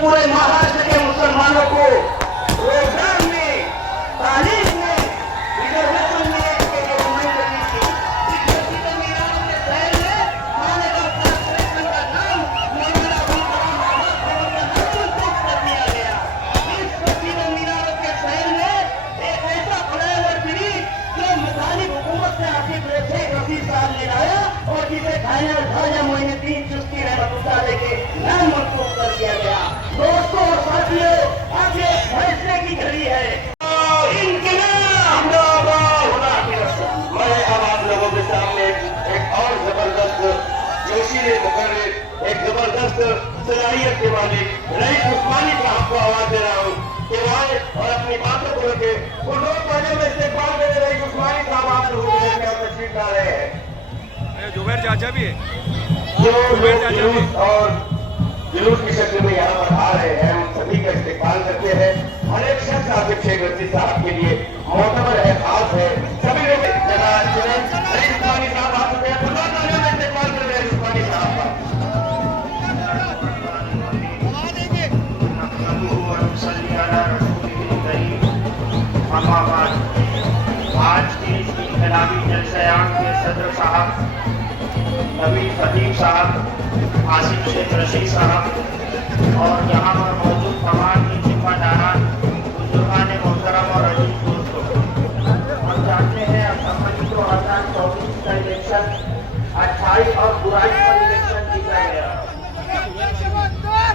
पूरे महाराष्ट्र के मुसलमानों को रोजगार में, तालीम में, रिजर्वेशन में के लिए उम्मीद करनी थी। इस वसीले मीरान के शहर में मानेगा कॉर्पोरेशन का नाम मौलाना अबुल कलाम आजाद भवन का नाम मंसूख कर दिया गया। इस वसीले मीरान के शहर में एक ऐसा फ्लाईओवर फ्री जो मुखालिफ हुकूमत से आसिफ रशीद साहब ने लाया और जिसे ख्वाजा मोइनुद्दीन चिश्ती रहमतुल्लाह अलैह के नाम मंसूख कर दिया गया। दोस्तों और साथियों, अब ये फैसले की घड़ी है। मैं अब आप लोगों के सामने एक और जबरदस्त जोशीले मुकर्रिर, एक जबरदस्त सलाहियत के मालिक रईस उस्मानी साहब को आवाज दे रहा हूँ कि आए और अपनी बातों को रखे। उन लोग पहले में इस्तेमाल में रईस उस्मानी साहब आप लोगों को लेकर तशरीफ ला रहे हैं। जुबैर चाचा भी है, जुबैर चाचा भी और जुलूस की शक्ल में यहाँ पर आ रहे हैं। हम सभी का इस्तेमाल करते हैं। हर एक शख्स आसिफ शेख रशीद साहब के लिए मोतबर है, खास है। सभी लोग जनाब रईस उस्मानी साहब आ चुके हैं। खुदा तालियों में इस्तेमाल कर रहे हैं उस्मानी साहब का। आज के इनकलाबी जलसयाम के सदर साहब नबी फतीम साहब, आसिफ शेख रशीद साहब और यहाँ पर मौजूद तमाम ही जिम्मेदारान, बुजुर्गान मोहतरम और अजीज दोस्तों, हम जानते हैं असम्बली 2024 का इलेक्शन 28 और बुराई पर इलेक्शन जीता गया,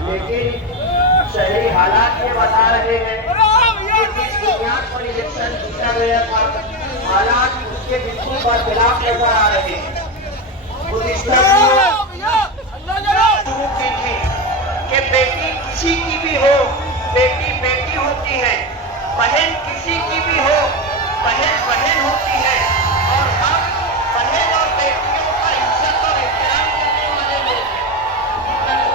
लेकिन शहरी हालात ये बता रहे हैं कि जिस बुनियाद पर इलेक्शन जीता गया था, हालात उसके बिल्कुल बरखिलाफ नजर आ रहे हैं। शुरू की थी कि बेटी किसी की भी हो, बेटी बेटी होती है, बहन किसी की भी हो, बहन बहन होती है, और हम बहन और बेटियों का इज्जत और एहतराम करने वाले लोग हैं।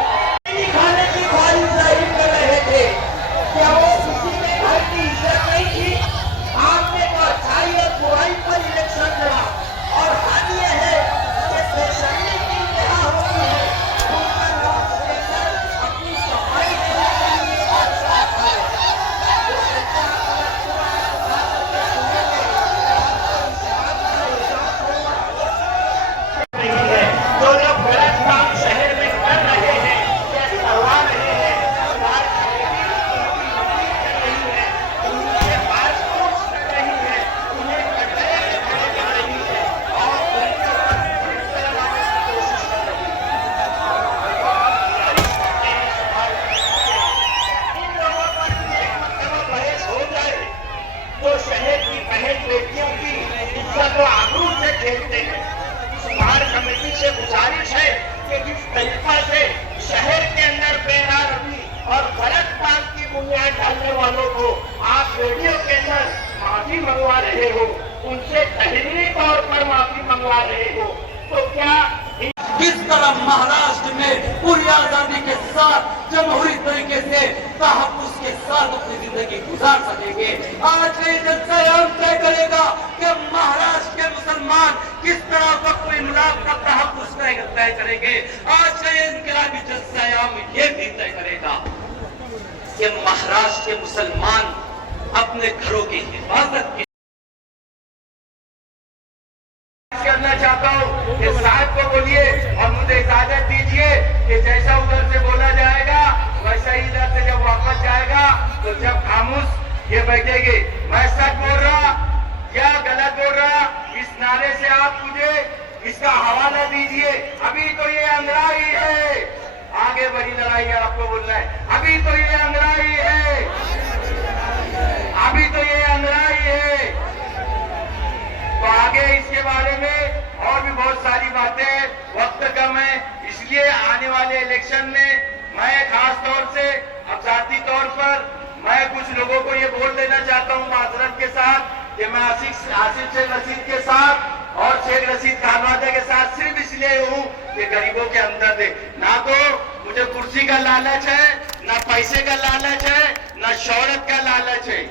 खाने की ख्वाहिश जाहिर कर रहे थे, क्या वो किसी के घर की इज्जत नहीं थी? आपने तो अच्छाई और बुराई पर इलेक्शन लड़ा और हाल ये है कि बेशर्मी की इंतहा होती है। उनका नाम लेकर अपनी सफाई करने के लिए बादशाह है। जो लोग गलत काम शहर में कर रहे हैं या करवा रहे हैं, उनके पास कोर्स कर रही है, उन्हें कटाया दिखाई जा रही है और उनके कोशिश कर रही है। इन लोगों पर एक मरतबा बहस हो जाए तो शहर की बहन बेटियों की इज्जत व आबरू से खेलते हैं। बार कमेटी से गुजारिश है कि जिस तरीका से शहर के अंदर बेरारवी और गलत काम की बुनियाद डालने वालों को आप रेडियो के अंदर माफी मंगवा रहे हो, उनसे तहरीरी तौर पर माफी मंगवा रहे हो, तो क्या किस तरह महाराष्ट्र में पूरी आजादी के साथ जमहूरी तरीके से तहफ्फुज़ के साथ अपनी जिंदगी गुजार सकेंगे। आज का ये जलसयाम तय करेगा कि महाराष्ट्र के मुसलमान किस तरह वक्फ इनक़लाब का तहफ्फुज़ तय करेंगे। आज का ये इनक़लाबी जलसयाम ये भी तय करेगा कि महाराष्ट्र के मुसलमान अपने घरों की हिफाजत के करना चाहता हूँ कि साहब को बोलिए और मुझे इजाजत दीजिए कि जैसा उधर से बोला जाएगा वैसा ही इधर से जब वापस जाएगा तो जब खामोश ये बैठेंगे। मैं सच बोल रहा या गलत बोल रहा, इस नारे से आप मुझे इसका हवाला दीजिए। अभी तो ये अंगड़ाई है, आगे बड़ी लड़ाई है, आपको बोलना है। अभी तो ये अंगड़ाई है, अभी तो ये अंगड़ाई है। तो आगे इसके बारे में और भी बहुत सारी बातें, वक्त कम है, इसलिए आने वाले इलेक्शन में मैं खास तौर से अब जाती तौर पर मैं कुछ लोगों को ये बोल देना चाहता हूँ माजरत के साथ कि मैं आसिफ शेख रशीद के साथ और शेख रशीद खानवादे के साथ सिर्फ इसलिए हूँ कि गरीबों के हमदर्द है। ना तो मुझे कुर्सी का लालच है, ना पैसे का लालच है, ना शोहरत का लालच है।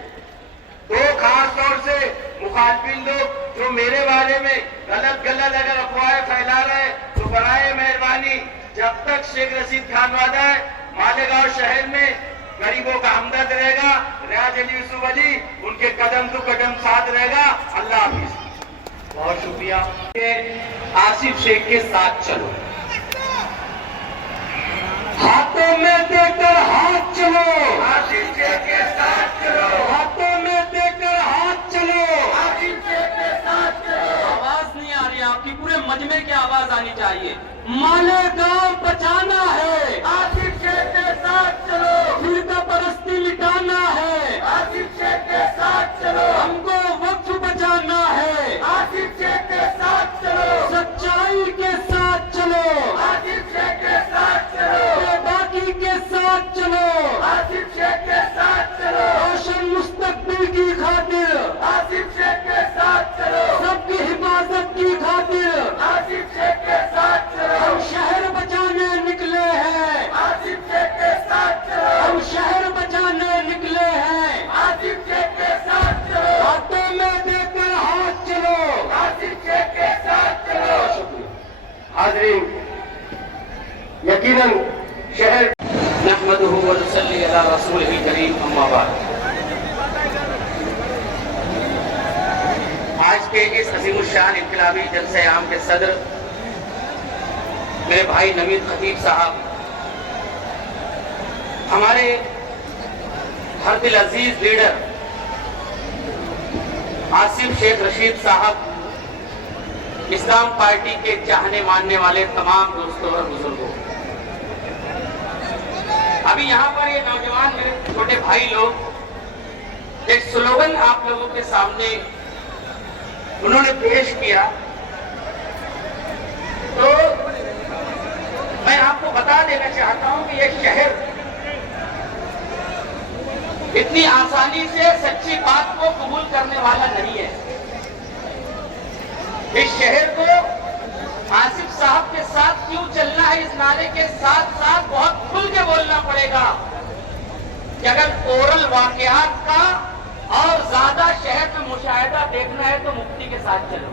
तो खास तौर से मुखालफिन लोग जो मेरे बारे में गलत अगर अफवाहें फैला रहे तो बराए मेहरबानी जब तक शेख रशीद खानवादा है मालेगांव शहर में गरीबों का हमदर्द रहेगा। रियाज अली यूसुफ अली उनके कदम टू कदम साथ रहेगा। अल्लाह हाफिज। बहुत शुक्रिया। आसिफ शेख के साथ चलो, हाथों में देकर हाथ चलो, आसिफ शेख के साथ चलो, हाथों में देकर हाथ चलो। आसिफ शेख के साथ चलो। आवाज नहीं आ रही आपकी, पूरे मजमे की आवाज आनी चाहिए। मालेगांव बचाना है, आसिफ शेख के साथ चलो, फिरका परस्ती मिटाना है, आसिफ शेख के साथ चलो, हमको वक्फ बचाना है, आसिफ शेख के साथ चलो, सच्चाई के साथ चलो, आसिफ शेख के साथ चलो, बेबाकी के साथ चलो, आसिफ शेख के साथ चलो, रोशन मुस्तकबिल की खातिर, आसिफ शेख के साथ चलो, सबकी हिफाजत की खातिर आसिफ शेख के साथ चलो, हम शहर बचाने निकले हैं, आसिफ शेख के साथ चलो, हम शहर बचाने निकले हैं। आसिफ शेख के साथ चलो, हाथों में देकर हाथ चलो। आसिफ शेख के साथ चलो। हाज़रीन, यकीनन शहर नहमदुहु व नसल्ली अला रसूलिल करीम, अम्मा बाद। आज के इस अज़ीमुश्शान इनकलाबी जलसे आम के सदर मेरे भाई नवीद खतीब साहब, हमारे हर दिल अजीज लीडर आसिफ शेख रशीद साहब, इस्लाम पार्टी के चाहने मानने वाले तमाम दोस्तों और बुजुर्गों, अभी यहाँ पर ये नौजवान मेरे छोटे भाई लोग एक स्लोगन आप लोगों के सामने उन्होंने पेश किया, तो मैं आपको बता देना चाहता हूं कि ये शहर इतनी आसानी से सच्ची बात को कबूल करने वाला नहीं है। इस शहर को आसिफ साहब के साथ क्यों चलना है, इस नारे के साथ साथ बहुत खुल के बोलना पड़ेगा कि अगर ओरल वाकयात का और ज्यादा शहर में मुशाहिदा देखना है तो मुफ्ती के साथ चलो,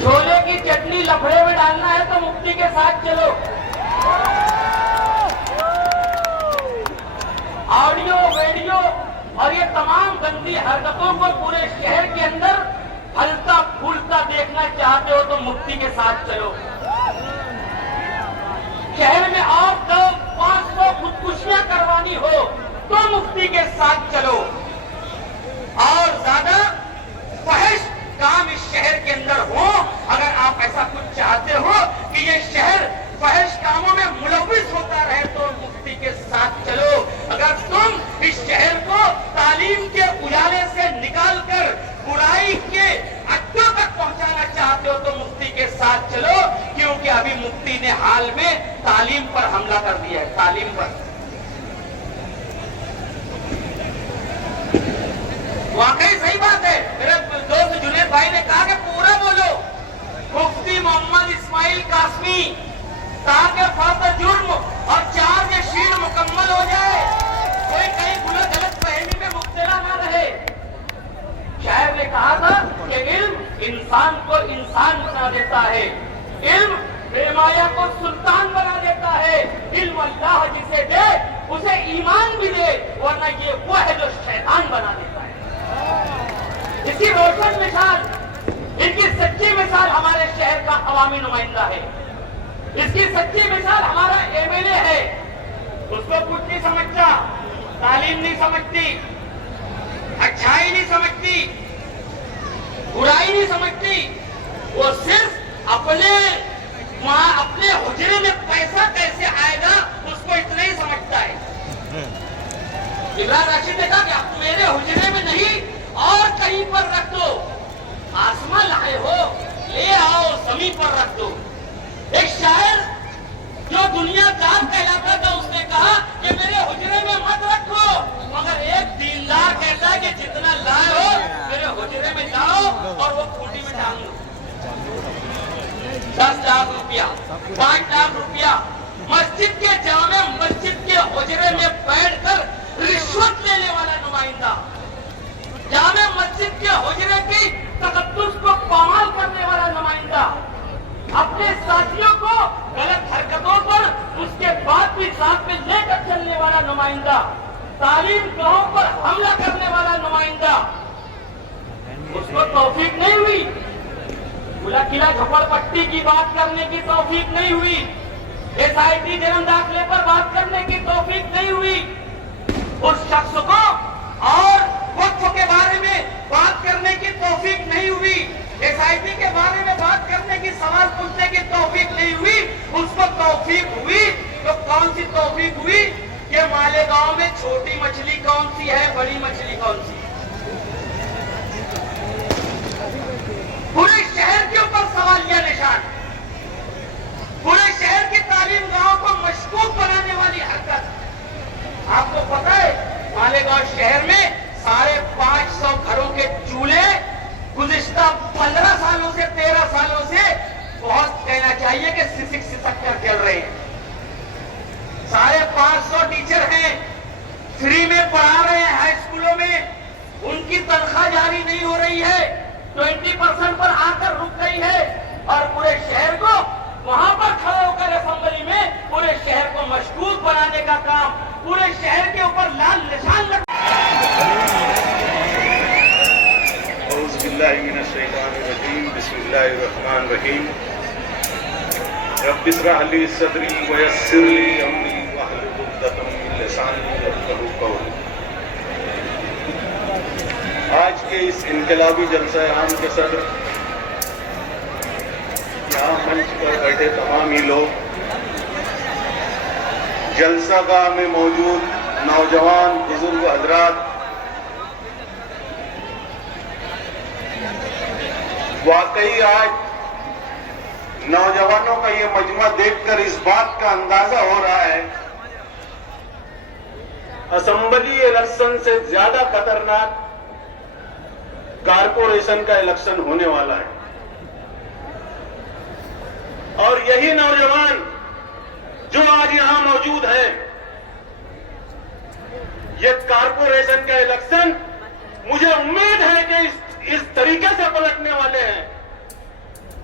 छोले की चटनी लफड़े में डालना है तो मुफ्ती के साथ चलो, ऑडियो वीडियो और ये तमाम गंदी हरकतों को पूरे शहर के अंदर फलता फूलता देखना चाहते हो तो मुफ्ती के साथ चलो। शहर में और 500 खुदकुशियां करवानी हो तो मुफ्ती के साथ चलो, और ज्यादा फहश काम इस शहर के अंदर हो, अगर आप ऐसा कुछ चाहते हो कि ये शहर फहश कामों में मुलविस होता रहे तो मुफ्ती के साथ चलो। अगर तुम इस शहर को तालीम के उजाले से निकालकर बुराई के अड्डों तक पहुंचाना चाहते हो तो मुफ्ती के साथ चलो, क्योंकि अभी मुफ्ती ने हाल में तालीम पर हमला कर दिया है, तालीम पर। वाकई सही बात है, मेरे दोस्त जुनेद भाई ने कहा कि पूरा बोलो। मुफ्ती मोहम्मद इस्माइल कासमी ताकि फर्द जुर्म और चार्ज शीट मुकम्मल हो जाए, कोई कहीं गलत फहमी में मुब्तला ना रहे। शायर ने कहा था कि इल्म इंसान को इंसान बना देता है, इल्म बेमाया को सुल्तान बना देता है, इल्म अल्लाह जिसे दे उसे ईमान भी दे, वरना ये वो है जो शैतान बना देता है। इसकी रोशन मिसाल, इनकी सच्ची मिसाल हमारे शहर का अवामी नुमाइंदा है, इसकी सच्ची मिसाल हमारा एमएलए है। उसको कुछ नहीं समझता, तालीम नहीं समझती, अच्छाई नहीं समझती, बुराई नहीं समझती, वो सिर्फ अपने हुजरे में पैसा कैसे आएगा उसको इतना ही समझता है। इमरान राशिद ने कहा कि आप मेरे हुजरे में नहीं और कहीं पर रख दो, आसमान लाए हो ले आओ जमीन पर रख दो। एक शायर जो दुनियादार कहलाता था उसने कहा कि मेरे हुजरे में मत रखो, मगर एक दीनदार कहता है कि जितना लाए हो मेरे हुजरे में लाओ और वो खूंटी में डाल दो। 10 लाख रुपया, 5 लाख रुपया मस्जिद नुमाइंदा, तालीम गाहों पर हमला करने वाला नुमाइंदा, उसको तौफीक नहीं हुई। खुला किला झोपड़पट्टी की बात करने की तौफीक नहीं हुई। SIT जन्म दाखिले पर बात करने की तौफीक नहीं हुई। उस शख्स को और वक्फ के बारे में बात करने की तौफीक नहीं हुई। SIT के बारे में बात करने की, सवाल पूछने की तौफीक नहीं हुई। उसको तौफीक हुई तो कौन सी तौफीक हुई कि मालेगांव में छोटी मछली कौन सी है, बड़ी मछली कौन सी है। पूरे शहर के ऊपर सवालिया निशान, पूरे शहर की तालीम गांव को मशकूक बनाने वाली हरकत। आपको पता है मालेगांव शहर में 550 घरों के चूल्हे गुज़िश्ता 15 सालों से 13 सालों से बहुत कहना चाहिए कि सिसक कर चल रहे हैं। 550 टीचर हैं, फ्री में पढ़ा रहे हैं हाई स्कूलों में, उनकी तनख्वाह जारी नहीं हो रही है, 20% पर आकर रुक गई है। और पूरे शहर को वहां पर खड़े होकर असेंबली में पूरे शहर को मशकूक बनाने का काम, पूरे शहर के ऊपर लाल निशान लग। बिस्मिल्लाहिर्रहमानिर्रहीम। रब्बि इश्रह ली सदरी वयस्सिर ली अमरी वहलुल उक़दतम मिन लिसानी यफ़क़हू क़ौली। आज के इस इनकलाबी जलसा आम के सदर, यहाँ मंच पर बैठे तमाम ही लोग, जलसागाह में मौजूद नौजवान बुजुर्ग हजरात, वाकई आज नौजवानों का ये मजमा देखकर इस बात का अंदाजा हो रहा है असेंबली इलेक्शन से ज्यादा खतरनाक कारपोरेशन का इलेक्शन होने वाला है। और यही नौजवान जो आज यहां मौजूद हैं, ये कारपोरेशन का इलेक्शन मुझे उम्मीद है कि इस तरीके से पलटने वाले हैं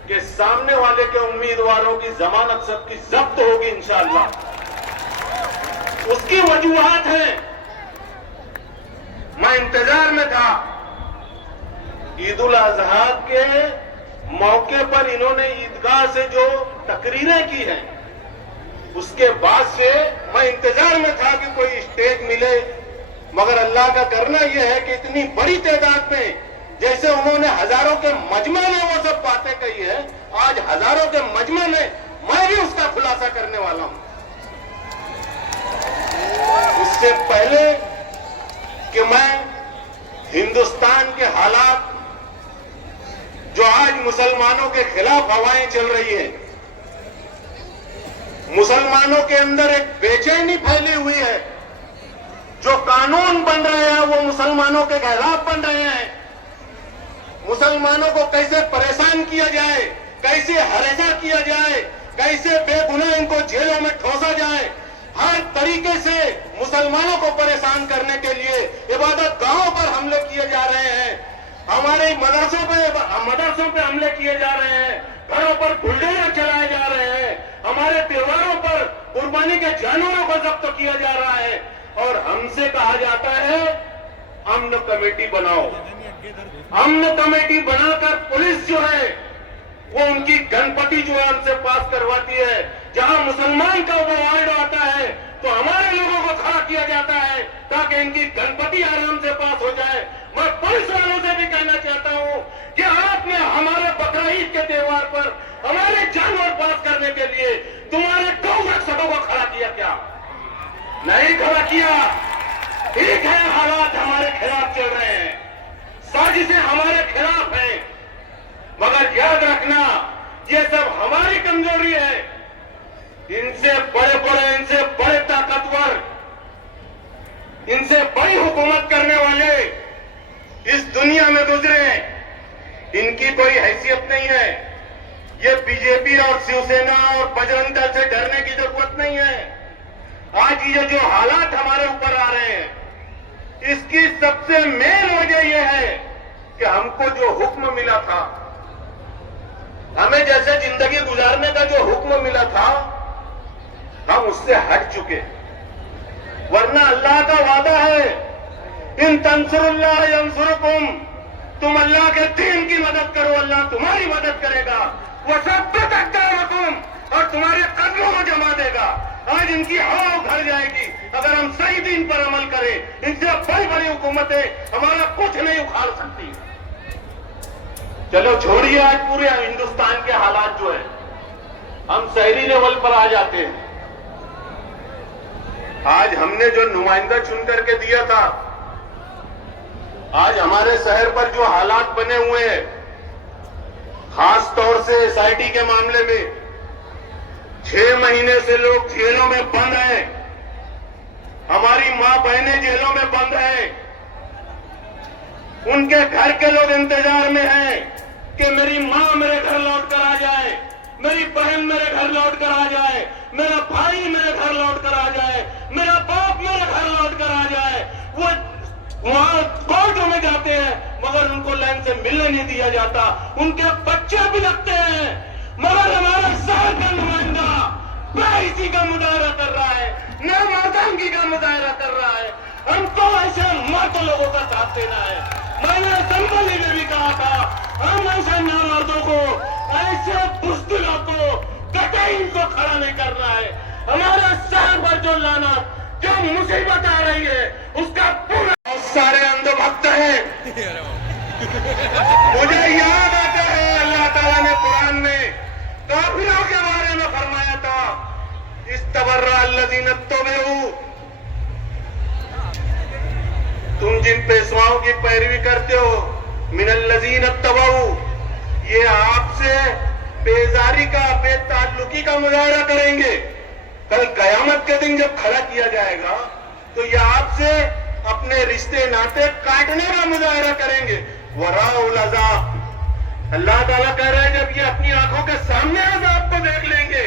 कि सामने वाले के उम्मीदवारों की जमानत सबकी जब्त होगी इंशाअल्लाह। उसकी वजूहात हैं, मैं इंतजार में था। ईद उल अजहा के मौके पर इन्होंने ईदगाह से जो तकरीरें की हैं, उसके बाद से मैं इंतजार में था कि कोई स्टेज मिले, मगर अल्लाह का करना यह है कि इतनी बड़ी तादाद में, जैसे उन्होंने हजारों के मजमे में वो सब बातें कही है, आज हजारों के मजमे में मैं भी उसका खुलासा करने वाला हूं। इससे पहले कि मैं हिंदुस्तान के हालात, जो आज मुसलमानों के खिलाफ हवाएं चल रही है, मुसलमानों के अंदर एक बेचैनी फैली हुई है, जो कानून बन रहे हैं वो मुसलमानों के खिलाफ बन रहे हैं। मुसलमानों को कैसे परेशान किया जाए, कैसे हरेजा किया जाए, कैसे बेगुनाह इनको जेलों में ठोसा जाए, हर तरीके से मुसलमानों को परेशान करने के लिए इबादत गाहों पर हमले किए जा रहे हैं, हमारे मदरसों पे हमले किए जा रहे हैं, घरों पर बुलडोजर चलाए जा रहे हैं, हमारे त्योहारों पर कुर्बानी के जानवरों को जब्त किया जा रहा है। और हमसे कहा जाता है अमन कमेटी बनाओ। अमन कमेटी बनाकर पुलिस जो है वो उनकी गणपति जो है हमसे पास करवाती है। जहां मुसलमान का वो वार्ड आता है तो हमारे लोगों को खड़ा किया जाता है ताकि इनकी गणपति आराम से पास हो जाए। मैं पुलिस वालों से भी कहना चाहता हूं कि आपने हमारे बकरा ईद के त्योहार पर हमारे जानवर पास करने के लिए तुम्हारे गौ रक्षकों को खड़ा किया क्या? नहीं खड़ा किया। ठीक है, हालात हमारे खिलाफ चल रहे हैं, साजिशें हमारे खिलाफ हैं, मगर याद रखना ये सब हमारी कमजोरी है। इनसे बड़े ताकतवर, इनसे बड़ी हुकूमत करने वाले इस दुनिया में गुजरे, इनकी कोई हैसियत नहीं है। ये बीजेपी और शिवसेना और बजरंग दल से डरने की जरूरत नहीं है। आज ये जो हालात हमारे ऊपर आ रहे हैं, इसकी सबसे मेन वजह यह है कि हमको जो हुक्म मिला था, हमें जैसे जिंदगी गुजारने का जो हुक्म मिला था, हम उससे हट चुके। वरना अल्लाह का वादा है, इन तंसुरुल्लाह यंसुरुकुम, तुम अल्लाह के दीन की मदद करो, अल्लाह तुम्हारी मदद करेगा। वसब्बित अक़दामकुम, और तुम्हारे कदमों को जमा देगा। आज इनकी हवा उखड़ जाएगी अगर हम सही दीन पर अमल करें। इनसे बड़ी बड़ी हुकूमतें हमारा कुछ नहीं उखाड़ सकती। चलो छोड़िए आज पूरे हिंदुस्तान के हालात जो है, हम शहरी लेवल पर आ जाते हैं। आज हमने जो नुमाइंदा चुन करके दिया था, आज हमारे शहर पर जो हालात बने हुए हैं, खास तौर से एसआईटी के मामले में 6 महीने से लोग जेलों में बंद हैं, हमारी मां बहनें जेलों में बंद हैं, उनके घर के लोग इंतजार में हैं कि मेरी मां मेरे घर लौट कर आ जाए, मेरी बहन मेरे घर लौट कर आ जाए, मेरा भाई मेरे घर लौट कर आ जाए, मेरा बाप मेरे घर लौट कर आ जाए। वो वहां कोर्टों में जाते हैं मगर उनको लाइन से मिलने नहीं दिया जाता, उनके बच्चे भी लगते हैं मगर हमारा शहर का नुमाइंदा बेइज्जती का मुजाहरा कर रहा है, नामर्दांगी का मुजाहरा कर रहा है। हमको ऐसे मर्द लोगों का साथ देना है। मैंने असेंबली में भी कहा था, हम ऐसे नामर्दों को, ऐसे बुज़दिलों को कतई इनको खड़ा नहीं करना है। हमारे शहर पर जो लाना, जो मुसीबत आ रही है, उसका पूरा सारे अंधभक्त हैं। मुझे याद आता है अल्लाह ताला ने कुरान में काफिरों के बारे में फरमाया था, इस्तबर्रा अल्लज़ीना इत्तबऊ, तुम जिन पेशवाओं की पैरवी करते हो, मिनल्लज़ीना इत्तबऊ, ये आपसे बेजारी का, बेताल्लुकी का मुजाहरा करेंगे। कल कयामत के दिन जब खड़ा किया जाएगा तो ये आपसे अपने रिश्ते नाते काटने का मुजाहरा करेंगे। वराउल अज़ाब, अल्लाह ताला कह रहे हैं जब ये अपनी आंखों के सामने अज़ाब को देख लेंगे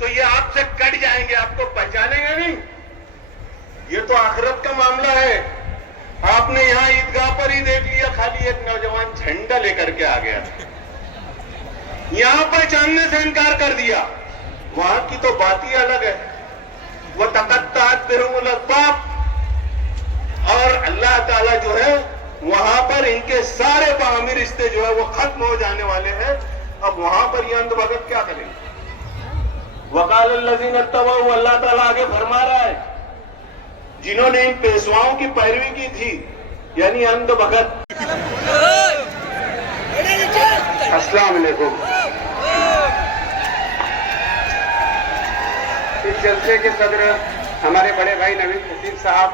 तो ये आपसे कट जाएंगे, आपको पहचानेंगे नहीं। ये तो आखिरत का मामला है। आपने यहां ईदगाह पर ही देख लिया, खाली एक नौजवान झंडा लेकर के आ गया, यहां पहचानने से इनकार कर दिया। वहां की तो बात ही अलग है। वो तकत्तात बिहुमुल अस्बाब, और अल्लाह ताला जो है वहां पर इनके सारे बाहमी रिश्ते जो है वो खत्म हो जाने वाले हैं। अब वहां पर ये अंधभगत क्या करेंगे? वकाल अल्लज़ीना इत्तबऊ, अल्लाह ताला आगे फरमा रहा है, जिन्होंने इन पेशवाओं की पैरवी की थी, यानी अंधभगत। अस्सलाम वालेकुम। इस जलसे के सदर हमारे बड़े भाई नवीन खतीब साहब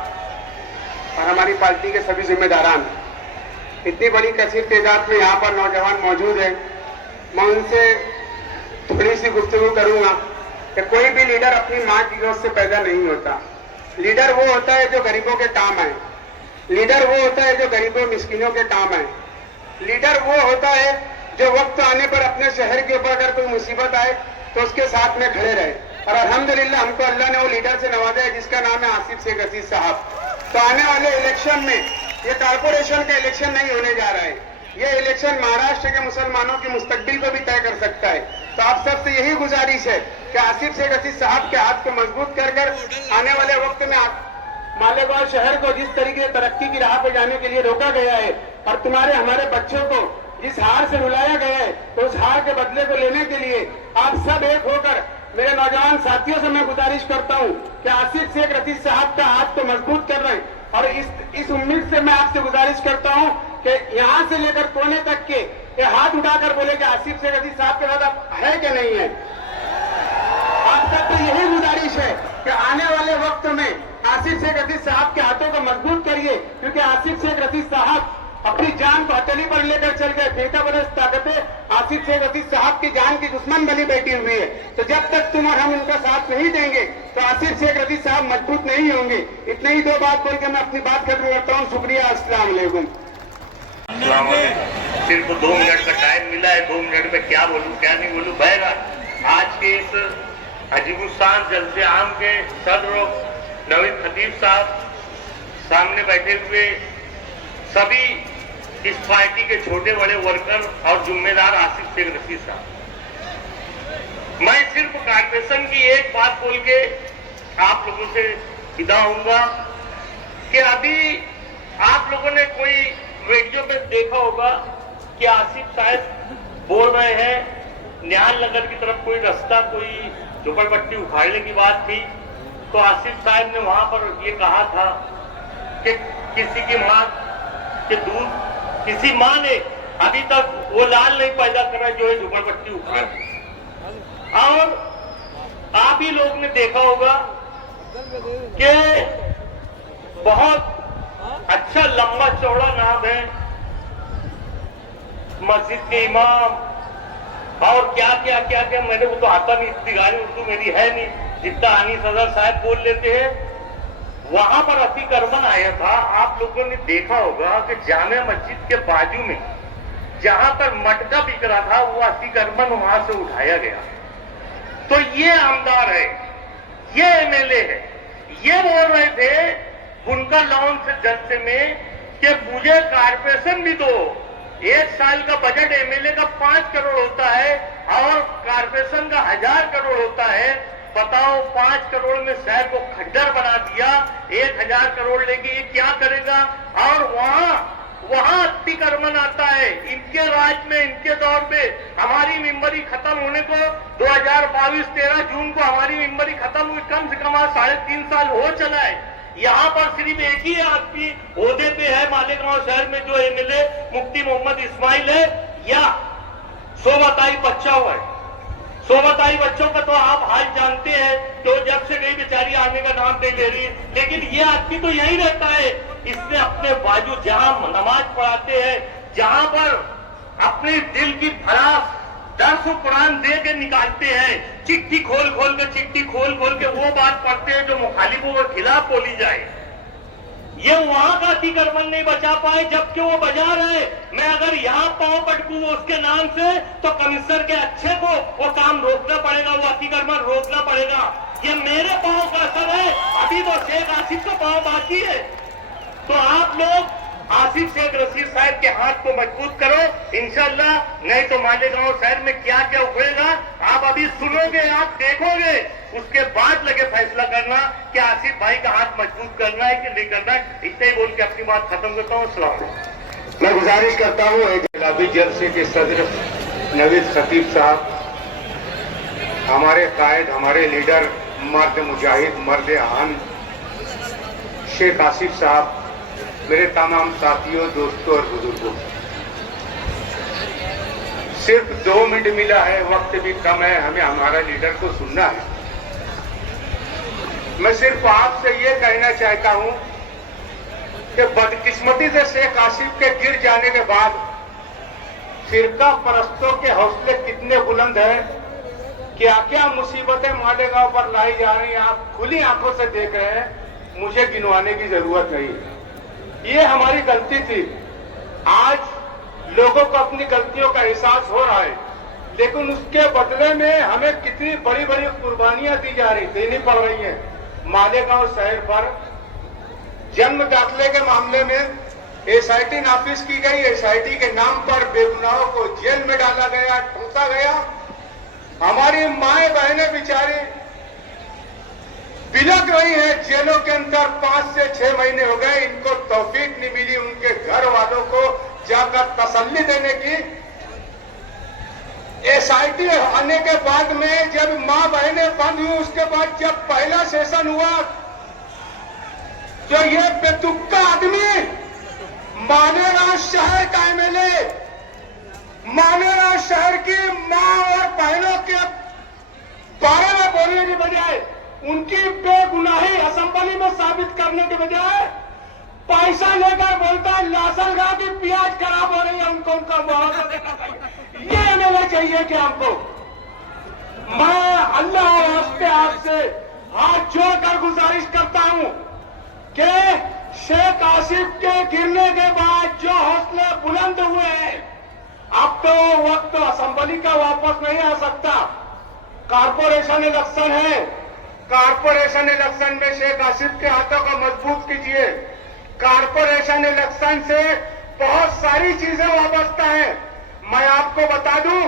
और हमारी पार्टी के सभी जिम्मेदारान, इतनी बड़ी कसीर तादाद में यहाँ पर नौजवान मौजूद है। मैं उनसे थोड़ी सी गुफ्तगू करूंगा कि कोई भी लीडर अपनी माँ की गोद से पैदा नहीं होता। लीडर वो होता है जो गरीबों के काम आए, लीडर वो होता है जो गरीबों मिस्किनों के काम आए, लीडर वो होता है जो वक्त आने पर अपने शहर के ऊपर अगर कोई मुसीबत आए तो उसके साथ में खड़े रहे। और अल्हम्दुलिल्लाह हमको अल्लाह ने वो लीडर से नवाजा है जिसका नाम है आसिफ शेख अजीज साहब। तो आने वाले इलेक्शन में ये कारपोरेशन का इलेक्शन नहीं होने जा रहा है, ये इलेक्शन महाराष्ट्र के मुसलमानों की मुस्तकबिल को भी तय कर सकता है। तो आप सबसे यही गुजारिश है कि आसिफ शेख अजीज साहब के हाथ को मजबूत कर आने वाले वक्त में मालेगांव शहर को जिस तरीके से तरक्की की राह पे जाने के लिए रोका गया है और तुम्हारे हमारे बच्चों को जिस हार से रुलाया गया है, तो उस हार के बदले को लेने के लिए आप सब एक होकर मेरे नौजवान साथियों से मैं गुजारिश करता हूं कि आसिफ शेख रशीद साहब का हाथ को मजबूत कर रहे हैं। और इस उम्मीद से मैं आपसे गुजारिश करता हूं कि यहां से लेकर कोने तक के ये हाथ उठाकर बोले कि आसिफ शेख रशीद साहब के साथ आप है कि नहीं है। आप सबसे यही गुजारिश है कि आने वाले वक्त में आसिफ शेख रशीद साहब के हाथों को मजबूत करिए, क्योंकि आसिफ शेख रशीद साहब अपनी जान को हथेली पर लेकर चल गए। 50 बरस ताकतें आसिफ शेख रशीद साहब की जान की दुश्मन बनी बैठी हुई है। तो जब तक तुम और हम उनका साथ नहीं देंगे तो आसिफ शेख रशीद साहब मजबूत नहीं होंगे। इतने ही 2 बात बोल के मैं अपनी बात खत्म करता हूँ। शुक्रिया, अस्सलाम वालेकुम। सिर्फ 2 मिनट का टाइम मिला है, 2 मिनट में क्या बोलूं क्या नहीं बोलूं। बहरहाल आज के इस अजीबुस्तान जलसे आम के सदर नवीन खतीब साहब, सामने बैठे हुए सभी इस पार्टी के छोटे बड़े वर्कर और जिम्मेदार आसिफ शेख रशीद साहब, मैं सिर्फ कारपोरेशन की एक बात बोल के आप लोगों से फिदा होऊंगा कि अभी आप लोगों ने कोई वीडियो पे देखा होगा कि आसिफ साहब बोल रहे हैं न्याल नगर की तरफ कोई रास्ता कोई झोपड़पट्टी उखाड़ने की बात थी, तो आसिफ साहब ने वहां पर ये कहा था कि किसी की मां के दूध किसी मां ने अभी तक वो लाल नहीं पैदा करा जो है झोपड़पट्टी उखाड़। और आप ही लोग ने देखा होगा कि बहुत अच्छा लंबा चौड़ा नाम है मस्जिद के इमाम और क्या क्या क्या क्या, मैंने वो तो आता नहीं, इतनी गाली उर्दू मेरी है नहीं जितना आनी सदर साहब बोल लेते हैं। वहां पर अतिक्रमण आया था, आप लोगों ने देखा होगा कि जामे मस्जिद के बाजू में जहां पर मटका बिक रहा था वो अतिक्रमण वहां से उठाया गया। तो ये आमदार है, ये एमएलए है, ये बोल रहे थे बुनका लॉन से जलसे में कि मुझे कारपोरेशन भी दो। एक साल का बजट एमएलए का 5 करोड़ होता है और कारपोरेशन का 1000 करोड़ होता है। बताओ 5 करोड़ में शहर को खड्डर बना दिया, 1000 करोड़ लेके ये क्या करेगा। और वहां अतिक्रमण आता है। इनके राज में, इनके दौर में हमारी मेंबरी खत्म होने को 2022 13 जून को हमारी मेंबरी खत्म हुई, कम से कम 3.5 साल हो चला है। यहाँ पर सिर्फ एक ही आदमी ओहदे पे है मालेगांव शहर में जो एमएलए मुफ्ती मोहम्मद इस्माइल है, या सोबताई बच्चा हुआ है। सोबताई बच्चों का तो आप हाल जानते हैं, तो जब से गई बेचारी आने का नाम नहीं ले रही, लेकिन ये आदमी तो यही रहता है। इसने अपने बाजू जहां नमाज पढ़ाते हैं, जहां पर अपने दिल की भड़ास दर्स कुरान दे के निकालते हैं, चिट्ठी खोल खोल के वो बात पढ़ते हैं जो मुखालिफों के खिलाफ बोली जाए। ये वहां का अतिक्रमण नहीं बचा पाए, जबकि वो बाजार है। मैं अगर यहाँ पांव पटकूं उसके नाम से तो कमिश्नर के अच्छे को वो काम रोकना पड़ेगा, वो अतिक्रमण रोकना पड़ेगा। ये मेरे पांव का असर है, अभी तो शेख आसिफ का पांव बाकी है। तो आप लोग आसिफ शेख रशीद साहब के हाथ को मजबूत करो इंशाल्लाह, नहीं तो मालेगांव शहर में क्या क्या उखड़ेगा आप अभी सुनोगे, आप देखोगे, उसके बाद लगे फैसला करना कि आसिफ भाई का हाथ मजबूत करना है कि नहीं करना है। इतना ही बोल के अपनी बात खत्म करता हूँ। अस्सलाम वालेकुम। मैं गुजारिश करता हूँ गुलाबी जलसे के सदर नवीद खतीब साहब, हमारे कायद, हमारे लीडर, मर्द मुजाहिद, मर्द आन शेख आसिफ साहब, मेरे तमाम साथियों, दोस्तों और बुजुर्गों, सिर्फ 2 मिनट मिला है, वक्त भी कम है, हमें हमारा लीडर को सुनना है। मैं सिर्फ आपसे ये कहना चाहता हूं कि बदकिस्मती से शेख आसिफ के गिर जाने के बाद फिरका परस्तों के हौसले कितने बुलंद हैं, क्या क्या मुसीबतें मालेगांव पर लाई जा रही हैं, आप खुली आंखों से देख रहे हैं, मुझे गिनवाने की जरूरत नहीं। ये हमारी गलती थी। आज लोगों को अपनी गलतियों का एहसास हो रहा है, लेकिन उसके बदले में हमें कितनी बड़ी बड़ी कुर्बानियां देनी पड़ रही हैं। मालेगांव शहर पर जन्म दाखिले के मामले में एसआईटी नाफिज की गई, एसआईटी के नाम पर बेगुनाहों को जेल में डाला गया, ठूसा गया। हमारी माएं बहनें बेचारी बिलक रही है जेलों के अंदर, 5 से 6 महीने हो गए, इनको तौफीक नहीं मिली उनके घर वालों को जाकर तसल्ली देने की। एसआईटी आने के बाद में जब मां बहनें बंद हुई, उसके बाद जब पहला सेशन हुआ तो ये बेतुका आदमी मालेगांव शहर का एमएलए, मालेगांव शहर की मां और बहनों के बारे में बोलने की बजाय, उनकी बेगुनाही असेंबली में साबित करने के बजाय पैसा लेकर बोलता है लासलगांव की प्याज खराब हो रही है, उनको उनका मुआवजा देना चाहिए। ये एमएलए चाहिए कि हमको। मैं अल्लाह और वास्ते आपसे हाथ जोड़कर गुजारिश करता हूं कि शेख आसिफ के गिरने के बाद जो हौसले बुलंद हुए हैं, अब तो वक्त असेंबली का वापस नहीं आ सकता। कारपोरेशन इलेक्शन है, कारपोरेशन इलेक्शन में शेख आसिफ के हाथों को मजबूत कीजिए। कारपोरेशन इलेक्शन से बहुत सारी चीजें वाबस्ता हैं। मैं आपको बता दूं,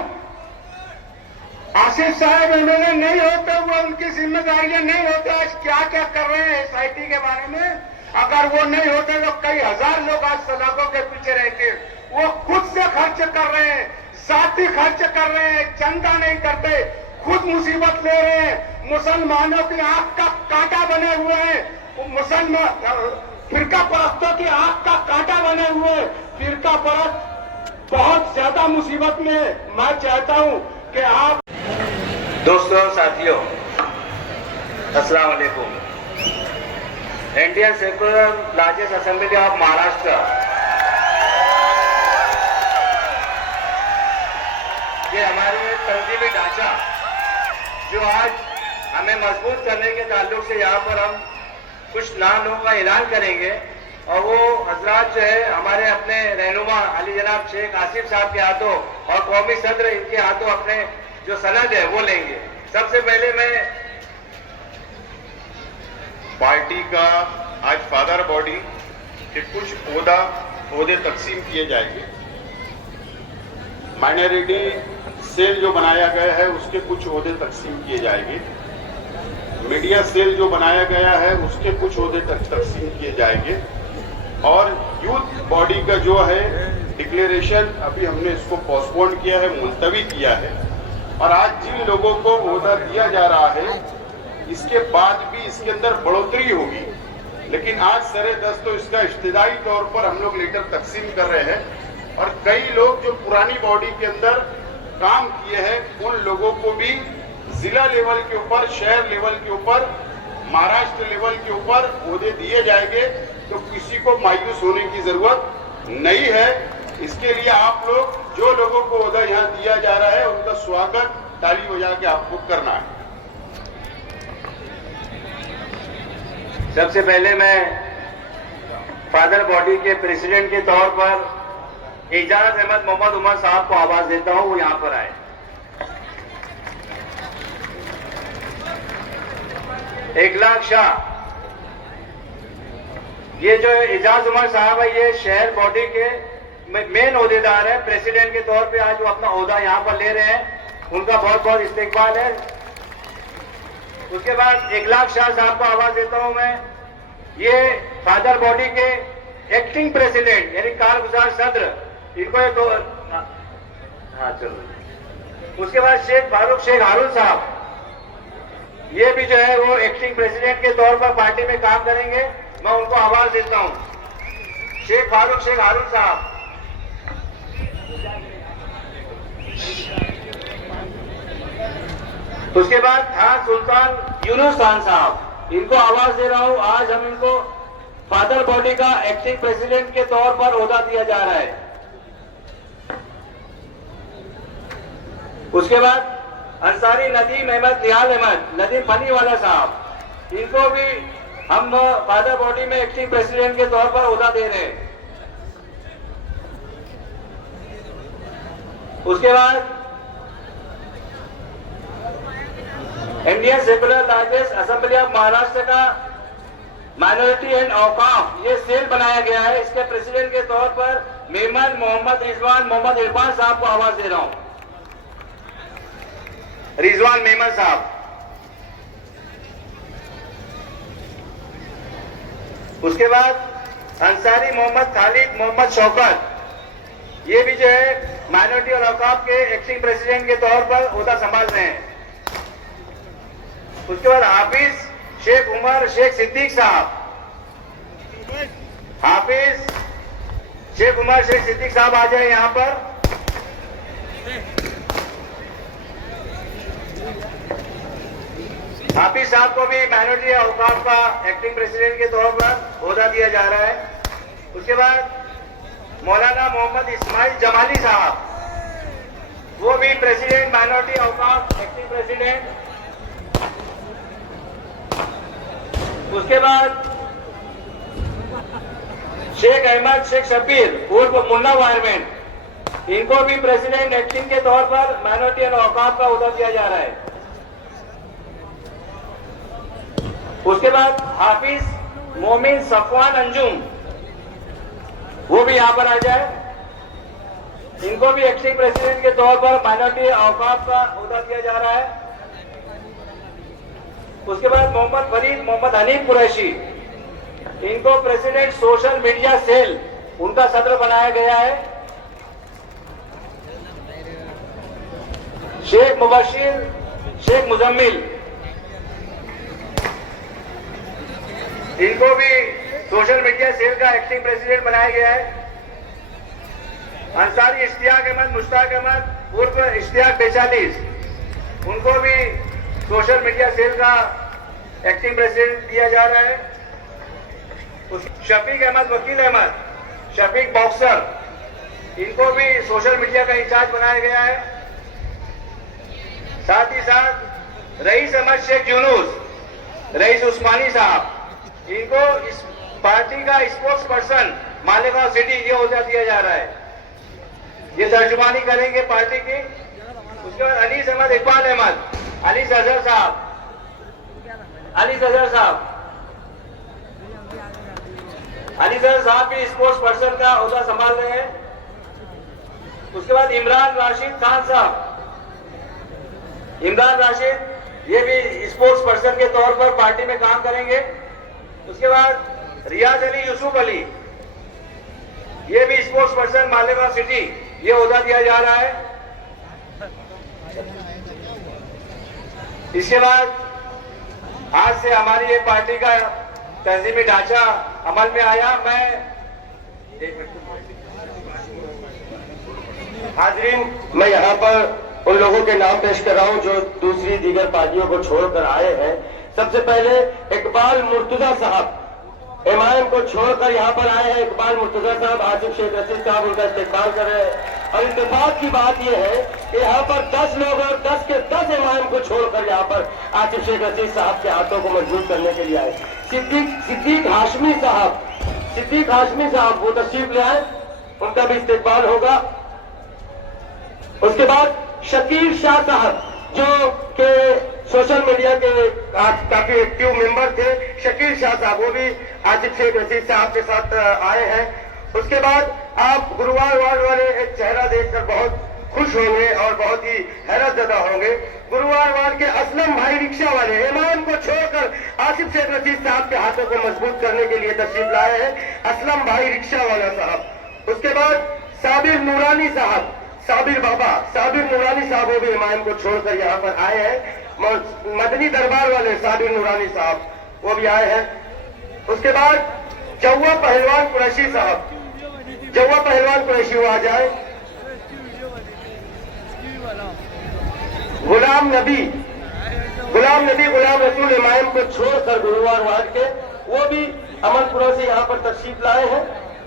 आसिफ साहब एमएलए नहीं होते हुए उनकी जिम्मेदारियां नहीं होते, आज क्या क्या कर रहे हैं एसआईटी तैयारी के बारे में, अगर वो नहीं होते तो कई हजार लोग आज सलाखों के पीछे रहते। वो खुद से खर्च कर रहे हैं, जाति खर्च कर रहे हैं, चंदा नहीं करते, खुद मुसीबत ले रहे हैं, मुसलमानों की आंख का कांटा बने हुए हैं, मुसलमान फिरका परस्तों की आंख का कांटा बने हुए हैं। फिरका परस्त बहुत ज्यादा मुसीबत में है। मैं चाहता हूं कि आप दोस्तों, साथियों, अस्सलाम वालेकुम। Indian secular largest assembly of Maharashtra ये हमारे तंजीमी ढांचा जो आज हमें मजबूत करने के ताल्लुक से यहाँ पर हम कुछ नामों का ऐलान करेंगे और वो हजरात जो है हमारे अपने रहनुमा अली जनाब शेख आसिफ साहब के हाथों और कौमी सदर इनके हाथों अपने जो सनद है वो लेंगे। सबसे पहले मैं पार्टी का आज फादर बॉडी के कुछ ओहदे तकसीम किए जाएंगे। माइनॉरिटी सेल जो बनाया गया है उसके कुछ ओहदे तकसीम किए जाएंगे। मीडिया सेल जो बनाया गया है उसके कुछ ओहदे तकसीम किए जाएंगे। और यूथ बॉडी का जो है डिक्लेरेशन अभी हमने इसको पोस्टपोन किया है, मुलतवी किया है। और आज जिन लोगों को ओहदा दिया जा रहा है इसके बाद भी इसके अंदर बढ़ोतरी होगी, लेकिन आज सरे दस्त तो इसका इब्तिदाई तौर पर हम लोग लेटर तकसीम कर रहे हैं। और कई लोग जो पुरानी बॉडी के अंदर काम किए हैं उन लोगों को भी जिला लेवल के ऊपर, शहर लेवल के ऊपर, महाराष्ट्र लेवल के ऊपर ओहदे दिए जाएंगे। तो किसी को मायूस होने की जरूरत नहीं है। इसके लिए आप लोग जो लोगों को ओहदा यहाँ दिया जा रहा है उनका स्वागत ताली बजा के आपको करना है। सबसे पहले मैं फादर बॉडी के प्रेसिडेंट के तौर पर एजाज अहमद मोहम्मद उमर साहब को आवाज देता हूं, वो यहां पर आए। इखलाक शाह, ये जो एजाज उमर साहब है ये शहर बॉडी के मेन ओहदेदार है। प्रेसिडेंट के तौर पे आज वो अपना ओहदा यहां पर ले रहे हैं, उनका बहुत बहुत इस्तेकबाल है। उसके बाद इखलाक शाह साहब को आवाज देता हूं मैं। ये फादर बॉडी के एक्टिंग प्रेसिडेंट यानी कारगुजार सदर, इनको ये तो हाँ चलो। उसके बाद शेख फारूक शेख हारून साहब, ये भी जो है वो एक्टिंग प्रेसिडेंट के तौर पर पार्टी में काम करेंगे। मैं उनको आवाज देता हूं, शेख फारूक शेख हारून साहब। उसके बाद खान सुल्तान यूनुस खान साहब, इनको आवाज दे रहा हूं। आज हम इनको फादर बॉडी का एक्टिंग प्रेसिडेंट के तौर पर ओहदा दिया जा रहा है। उसके बाद अंसारी नदीम अहमद निहाल अहमद नदीम फनीवाला साहब, इनको भी हम फादर बॉडी में एक्टिंग प्रेसिडेंट के तौर पर ओहदा दे रहे हैं। उसके बाद Indian secular largest assembly of Maharashtra का माइनॉरिटी एंड औकाफ ये सेल बनाया गया है, इसके प्रेसिडेंट के तौर पर मेमन मोहम्मद रिजवान मोहम्मद इरफान साहब को आवाज दे रहा हूं। रिजवान मेमन साहब। उसके बाद अंसारी मोहम्मद खालिद मोहम्मद शौकत, ये भी जो है माइनॉरिटी और औकाफ के एक्टिंग प्रेसिडेंट के तौर पर ओहदा संभाल रहे हैं। उसके बाद हाफिज शेख उमर शेख सिद्दीक साहब, हाफिज शेख उमर शेख सिद्दीक साहब आ जाए यहां पर। हाफिज साहब को भी माइनॉरिटी औकाफ का एक्टिंग प्रेसिडेंट के तौर पर ओहदा दिया जा रहा है। उसके बाद मौलाना मोहम्मद इस्माइल जमाली साहब, वो भी प्रेसिडेंट माइनॉरिटी औकाफ एक्टिंग प्रेसिडेंट। उसके बाद शेख अहमद शेख शब्बीर उर्फ मुन्ना वायरमैन, इनको भी प्रेसिडेंट एक्टिंग के तौर पर माइनॉरिटी और औकाफ का ओहदा दिया जा रहा है। उसके बाद हाफिज मोमिन सफवान अंजुम, वो भी यहां पर आ जाए, इनको भी एक्टिंग प्रेसिडेंट के तौर पर माइनॉरिटी औकाफ का ओहदा दिया जा रहा है। उसके बाद मोहम्मद फरीद मोहम्मद हनीफ कुरैशी, इनको प्रेसिडेंट सोशल मीडिया सेल उनका सदर बनाया गया है। शेख मुबशिर शेख मुजम्मिल, इनको भी सोशल मीडिया सेल का एक्टिंग प्रेसिडेंट बनाया गया है। अंसारी इश्तियाक अहमद मुश्ताक अहमद उर्फ इश्तियाक 42, उनको भी सोशल मीडिया सेल का एक्टिंग प्रेसिडेंट दिया जा रहा है। शफीक अहमद वकील अहमद, शफीक बॉक्सर, इनको भी सोशल मीडिया का इंचार्ज बनाया गया है। साथ ही साथ रईस अहमद शेख यूनुस, रईस उस्मानी साहब, इनको इस पार्टी का स्पोक्स पर्सन मालेगांव सिटी ये होता दिया जा रहा है। ये तर्जुमानी करेंगे पार्टी की। उसके बाद अली अहमद इकबाल अहमद, अली अजहर साहब, अली अजहर साहब, अली अजहर साहब भी स्पोर्ट्स पर्सन का ओहदा संभाल रहे हैं। उसके बाद इमरान राशिद खान साहब, इमरान राशिद ये भी स्पोर्ट्स पर्सन के तौर पर पार्टी में काम करेंगे। उसके बाद रियाज अली यूसुफ अली, ये भी स्पोर्ट्स पर्सन मालेगांव सिटी ये ओहदा दिया जा रहा है। इसके बाद आज से हमारी ये पार्टी का तंजीमी ढांचा अमल में आया। मैं हाजरीन, मैं यहाँ पर उन लोगों के नाम पेश कर रहा हूँ जो दूसरी दीगर पार्टियों को छोड़कर आए हैं। सबसे पहले इकबाल मुर्तजा साहब एमआईएम को छोड़कर यहाँ पर आए हैं। इकबाल मुर्तजा साहब, आसिफ शेख रशीद साहब उनका इस्तेमाल कर रहे हैं। और इत्तेफाक की बात यह है कि यहाँ पर 10 लोग और 10 के 10 एमआईएम को छोड़कर यहाँ पर आसिफ शेख रशीद साहब के हाथों को मजबूत करने के लिए आए। सिद्दीक हाशमी साहब वो तशरीफ ले आए, उनका भी इस्तेमाल होगा। उसके बाद शकील शाह साहब जो के सोशल मीडिया के काफी एक्टिव मेंबर थे, शकील शाह साहब वो भी आसिफ शेख रशीद साहब के साथ आए हैं। उसके बाद आप गुरुवार वार्ड वाले एक चेहरा देखकर बहुत खुश होंगे और बहुत ही हैरतजदा होंगे। गुरुवार वार्ड के असलम भाई रिक्शा वाले इमाम को छोड़कर आसिफ शेख रशीद साहब के हाथों को मजबूत करने के लिए तशरीफ लाए हैं, असलम भाई रिक्शा वाला साहब। उसके बाद साबिर नूरानी साहब, साबिर बाबा, साबिर नूरानी साहब वो भी इमाम को छोड़कर यहाँ पर आए हैं। मदनी दरबार वाले साबिर नूरानी साहब वो भी आए हैं। उसके बाद जौवा पहलवान कुरैशी साहब, जौवा पहलवान कुरैशी वो आ जाए। गुलाम नबी गुलाम रसूल इमाम को छोड़कर गुरुवार वार्ड के वो भी अमनपुरा से यहाँ पर तशरीफ लाए हैं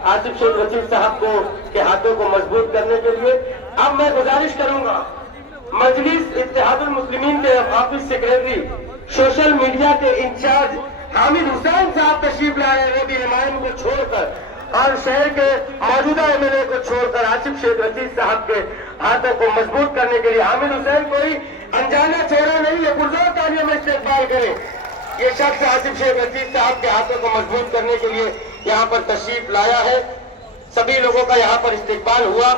आसिफ शेख रशीद साहब को के हाथों को मजबूत करने के लिए। अब मैं गुजारिश करूंगा मजलिस इत्तेहादुल मुस्लिमीन के ऑफिस सेक्रेटरी सोशल मीडिया के इंचार्ज हामिद हुसैन साहब तशरीफ लाए हैं, वो भी इमाम को छोड़कर और शहर के मौजूदा एमएलए को छोड़कर आसिफ शेख रशीद साहब के हाथों को मजबूत करने के लिए। हामिद हुसैन कोई अनजाना चेहरा नहीं है, पुरजोर तालियों में इस्तेमाल करें। ये शख्स आसिफ शेख रशीद साहब के हाथों को मजबूत करने के लिए यहाँ पर तशरीफ लाया है। सभी लोगों का यहाँ पर इस्तेमाल हुआ।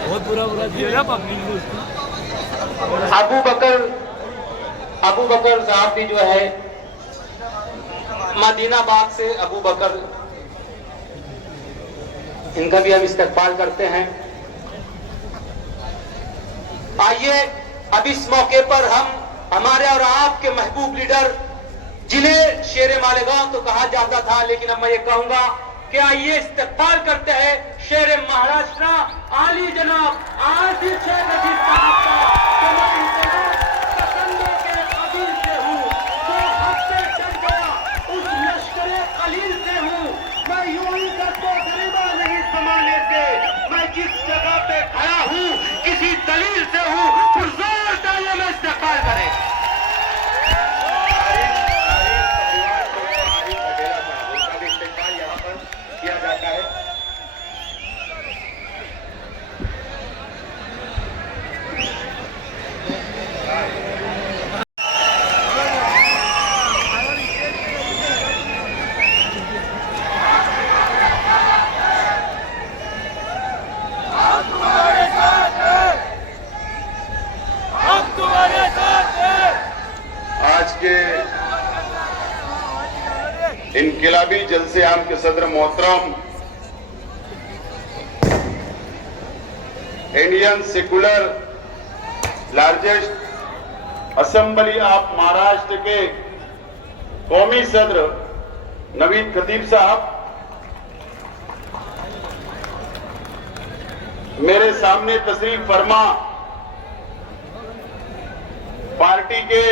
बहुत बुरा दिया पब्लिक। अबू बकर साहब भी जो है मदीना बाग से अबू बकर, इनका भी हम इस्तकबाल करते हैं। आइए अब इस मौके पर हम हमारे और आपके महबूब लीडर, जिन्हें शेर मालेगांव तो कहा जाता था, लेकिन अब मैं ये कहूंगा कि आइए इस्तकबाल करते हैं शेर महाराष्ट्र आली जनाब आसिफ शेख रशीद साहब का। मैं इंतजार पसंदों के कबील से हूँ, जो हद से चढ़ गया उस लश्करे कलील से हूँ। मैं यूं ही करतो गरीबा नहीं समाने से, मैं जिस जगह पे खड़ा हूँ किसी दलील से हूँ। पुरजोर तालियों में इस्तकबाल करें। किया जाता है। के इनकिलाबी जलसे आम के सदर मोहतरम, Indian secular largest assembly of Maharashtra के कौमी सदर नवीद खतीब साहब, मेरे सामने तशरीफ फरमा पार्टी के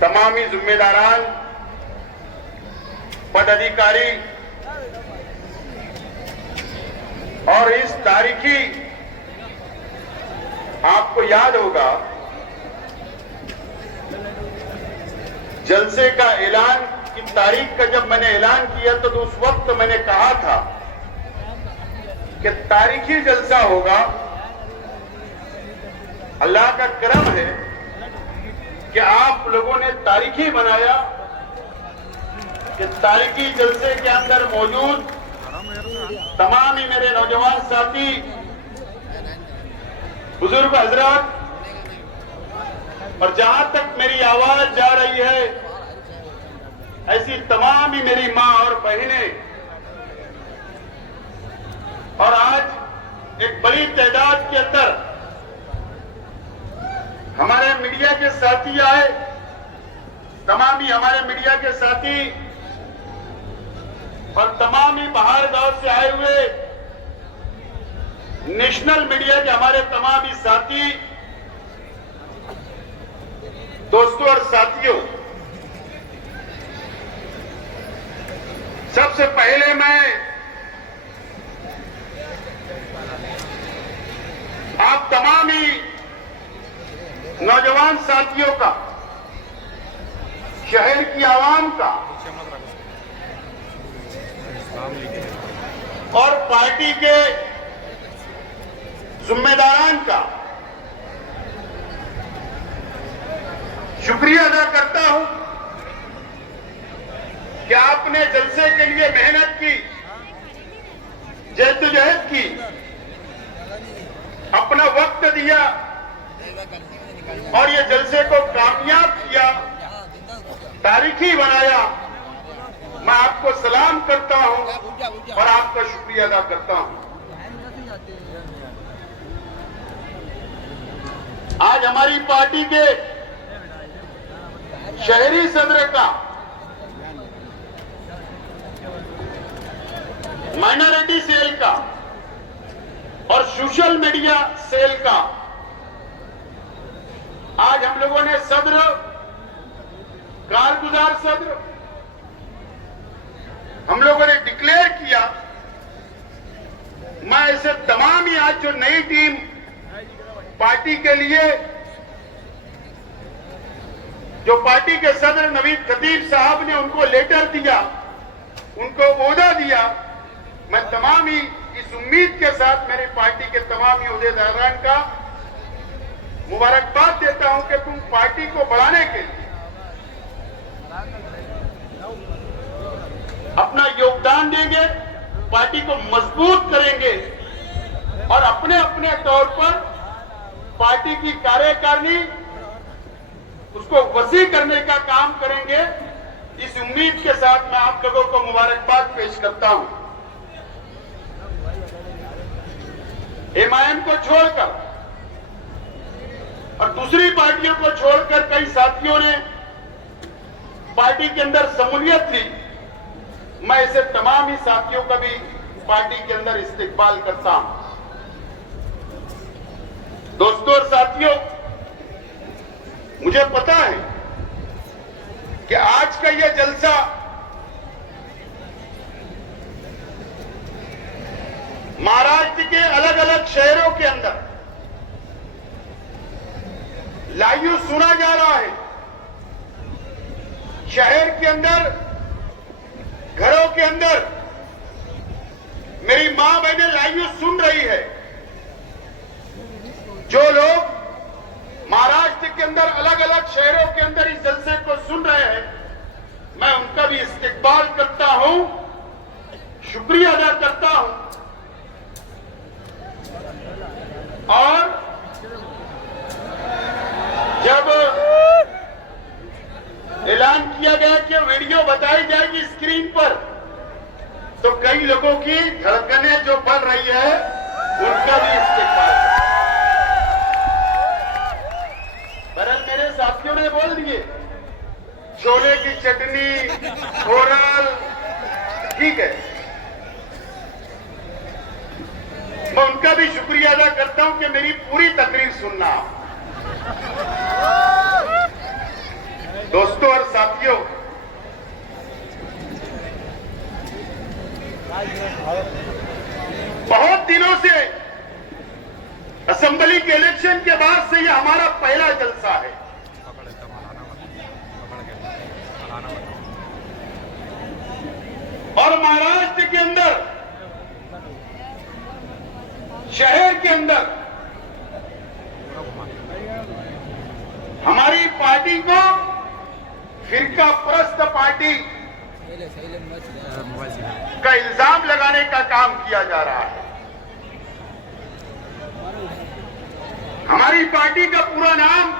तमामी जिम्मेदारान, पदाधिकारी और इस तारीखी, आपको याद होगा जलसे का ऐलान की तारीख का जब मैंने ऐलान किया तो उस वक्त मैंने कहा था कि तारीखी जलसा होगा। अल्लाह का करम है कि आप लोगों ने तारीखी बनाया कि तारीखी जलसे के अंदर मौजूद तमाम ही मेरे नौजवान साथी, बुजुर्ग हजरात और जहां तक मेरी आवाज जा रही है ऐसी तमाम ही मेरी मां और बहनें, और आज एक बड़ी तादाद के अंदर हमारे मीडिया के साथी आए, तमाम ही हमारे मीडिया के साथी और तमाम ही बाहर गांव से आए हुए नेशनल मीडिया के हमारे तमाम ही साथी, दोस्तों और साथियों, सबसे पहले मैं आप तमाम ही नौजवान साथियों का, शहर की आवाम का और पार्टी के जिम्मेदारान का शुक्रिया अदा करता हूं कि आपने जलसे के लिए मेहनत की, जद्दोजहद की, अपना वक्त दिया और ये जलसे को कामयाब किया, तारीखी बनाया। मैं आपको सलाम करता हूं और आपका शुक्रिया अदा करता हूं। आज हमारी पार्टी के शहरी सदर का, माइनॉरिटी सेल का और सोशल मीडिया सेल का आज हम लोगों ने सदर, कारगुजार सदर हम लोगों ने डिक्लेयर किया। मैं ऐसे तमाम ही आज जो नई टीम पार्टी के लिए, जो पार्टी के सदर नवीद खतीब साहब ने उनको लेटर दिया, उनको ओहदा दिया, मैं तमाम ही इस उम्मीद के साथ मेरी पार्टी के तमाम ही ओहदेदारान का मुबारकबाद देता हूं कि तुम पार्टी को बढ़ाने के लिए अपना योगदान देंगे, पार्टी को मजबूत करेंगे और अपने अपने तौर पर पार्टी की कार्यकारिणी उसको वसी करने का काम करेंगे। इस उम्मीद के साथ मैं आप लोगों को मुबारकबाद पेश करता हूं। एमआईएम को छोड़कर और दूसरी पार्टियों को छोड़कर कई साथियों ने पार्टी के अंदर शमूलियत ली। मैं ऐसे तमाम ही साथियों का भी पार्टी के अंदर इस्तेकबाल करता हूं। दोस्तों और साथियों, मुझे पता है कि आज का यह जलसा महाराष्ट्र के अलग अलग शहरों के अंदर लाइव सुना जा रहा है। शहर के अंदर, घरों के अंदर मेरी मां बहनें लाइव सुन रही है। जो लोग महाराष्ट्र के अंदर अलग अलग शहरों के अंदर इस जलसे को सुन रहे हैं, मैं उनका भी इस्तेकबाल करता हूं, शुक्रिया अदा करता हूं। और जब कई लोगों की धड़कनें जो बढ़ रही है उनका भी इस्तेमाल। बहरहाल मेरे साथियों ने बोल दिए छोले की चटनी, ओरल, ठीक है, मैं उनका भी शुक्रिया अदा करता हूं कि मेरी पूरी तकरीर सुनना। दोस्तों और साथियों, बहुत दिनों से असेंबली के इलेक्शन के बाद से यह हमारा पहला जलसा है। और महाराष्ट्र के अंदर, शहर के अंदर हमारी पार्टी को फिरका परस्त पार्टी का इल्जाम लगाने का काम किया जा रहा है। हमारी पार्टी का पूरा नाम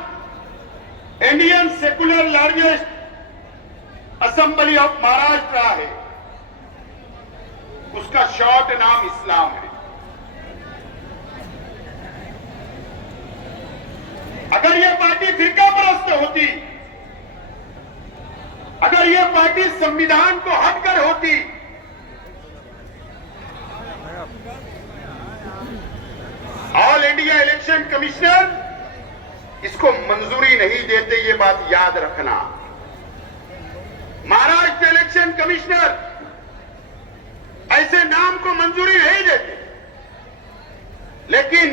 Indian secular largest assembly of Maharashtra है। उसका शॉर्ट नाम इस्लाम है। अगर यह पार्टी फिरका परस्त होती, अगर यह पार्टी संविधान को हटकर होती, ऑल इंडिया इलेक्शन कमिश्नर इसको मंजूरी नहीं देते, ये बात याद रखना। महाराष्ट्र इलेक्शन कमिश्नर ऐसे नाम को मंजूरी नहीं देते, लेकिन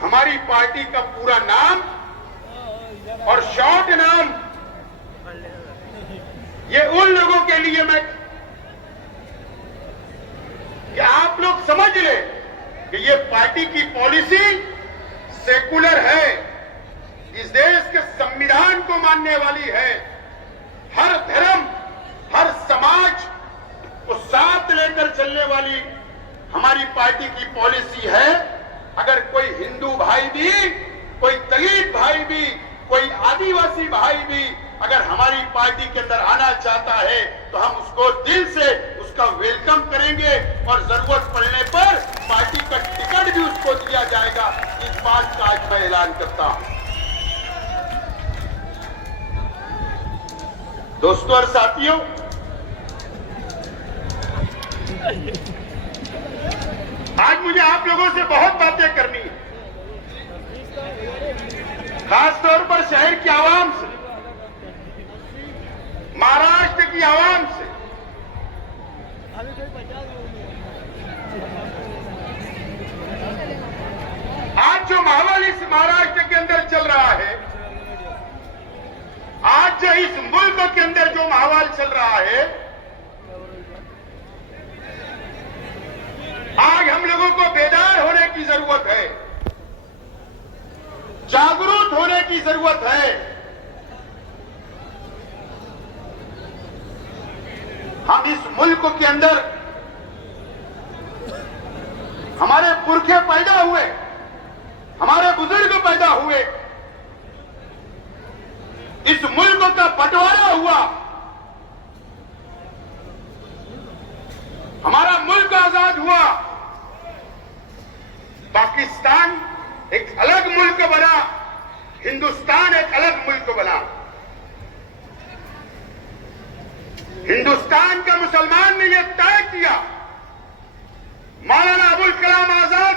हमारी पार्टी का पूरा नाम और शॉर्ट नाम, ये उन लोगों के लिए मैं कि आप लोग समझ ले कि ये पार्टी की पॉलिसी सेकुलर है, इस देश के संविधान को मानने वाली है, हर धर्म, हर समाज को साथ लेकर चलने वाली हमारी पार्टी की पॉलिसी है। अगर कोई हिंदू भाई भी, कोई दलित भाई भी, कोई आदिवासी भाई भी अगर हमारी पार्टी के अंदर आना चाहता है तो हम उसको दिल से उसका वेलकम करेंगे और जरूरत पड़ने पर पार्टी का टिकट भी उसको दिया जाएगा। इस बात का आज मैं ऐलान करता हूं। दोस्तों और साथियों, आज मुझे आप लोगों से बहुत बातें करनी है, खासतौर पर शहर की आवाम से, महाराष्ट्र की आवाम से। आज जो माहौल इस महाराष्ट्र के अंदर चल रहा है, आज जो इस मुल्क के अंदर जो माहौल चल रहा है, आज हम लोगों को बेदार होने की जरूरत है, जागरूक होने की जरूरत है। हम इस मुल्क के अंदर हमारे पुरखे पैदा हुए, हमारे बुजुर्ग पैदा हुए, इस मुल्क का बंटवारा हुआ, हमारा मुल्क आजाद हुआ, पाकिस्तान एक अलग मुल्क बना, हिंदुस्तान एक अलग मुल्क बना। हिंदुस्तान का मुसलमान ने यह तय किया, मौलाना अबुल कलाम आजाद,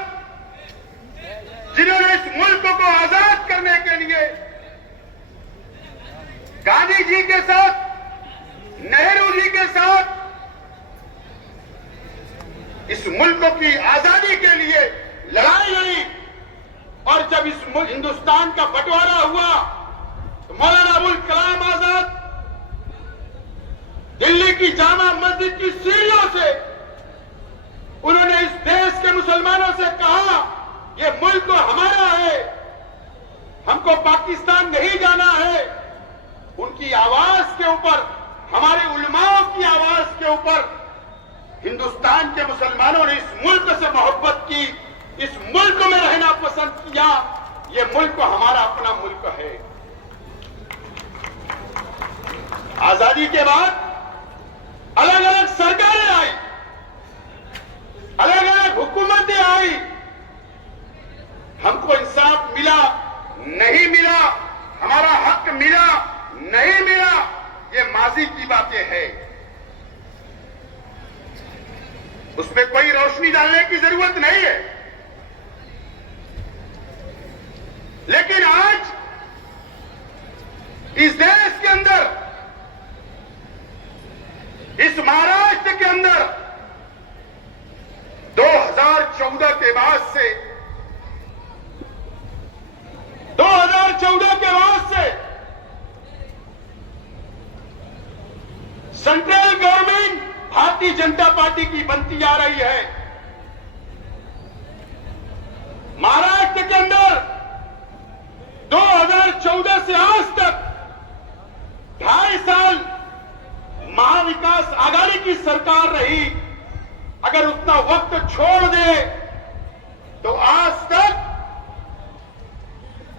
जिन्होंने इस मुल्क को आजाद करने के लिए गांधी जी के साथ, नेहरू जी के साथ इस मुल्क की आजादी के लिए लड़ाई लड़ी। और जब इस हिंदुस्तान का बंटवारा हुआ तो मौलाना अबुल कलाम आजाद दिल्ली की जामा मस्जिद की सीढ़ियों से उन्होंने इस देश के मुसलमानों से कहा, ये मुल्क तो हमारा है, हमको पाकिस्तान नहीं जाना है। उनकी आवाज के ऊपर, हमारे उलमाओं की आवाज के ऊपर हिंदुस्तान के मुसलमानों ने इस मुल्क से मोहब्बत की, इस मुल्क में रहना पसंद किया। ये मुल्क हमारा अपना मुल्क है। आजादी के बाद अलग अलग सरकारें आई, अलग अलग हुकूमतें आई, हमको इंसाफ मिला नहीं मिला, हमारा हक मिला नहीं मिला, ये माजी की बातें हैं। उसमें कोई रोशनी डालने की जरूरत नहीं है। लेकिन आज इस देश के अंदर, इस महाराष्ट्र के अंदर 2014 के बाद से 2014 के बाद से central government Bharatiya Janata party की बनती जा रही है। महाराष्ट्र के अंदर 2014 से आज तक 2.5 साल महाविकास आघाड़ी की सरकार रही। अगर उतना वक्त छोड़ दे तो आज तक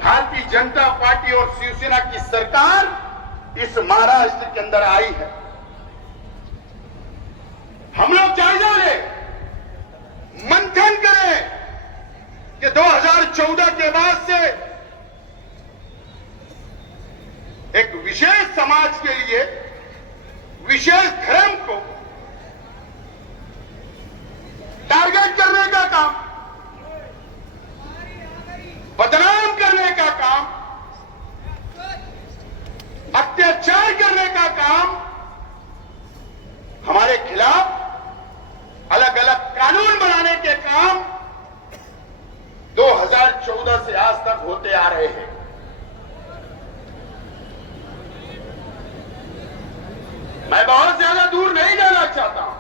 भारतीय जनता पार्टी और शिवसेना की सरकार इस महाराष्ट्र के अंदर आई है। हम लोग जायजा लें, मंथन करें कि 2014 के बाद से एक विशेष समाज के लिए, विशेष धर्म को टारगेट करने का काम, बदनाम करने का काम, अत्याचार करने का काम, हमारे खिलाफ अलग अलग कानून बनाने के काम 2014 से आज तक होते आ रहे हैं। मैं बहुत ज्यादा दूर नहीं जाना चाहता हूं।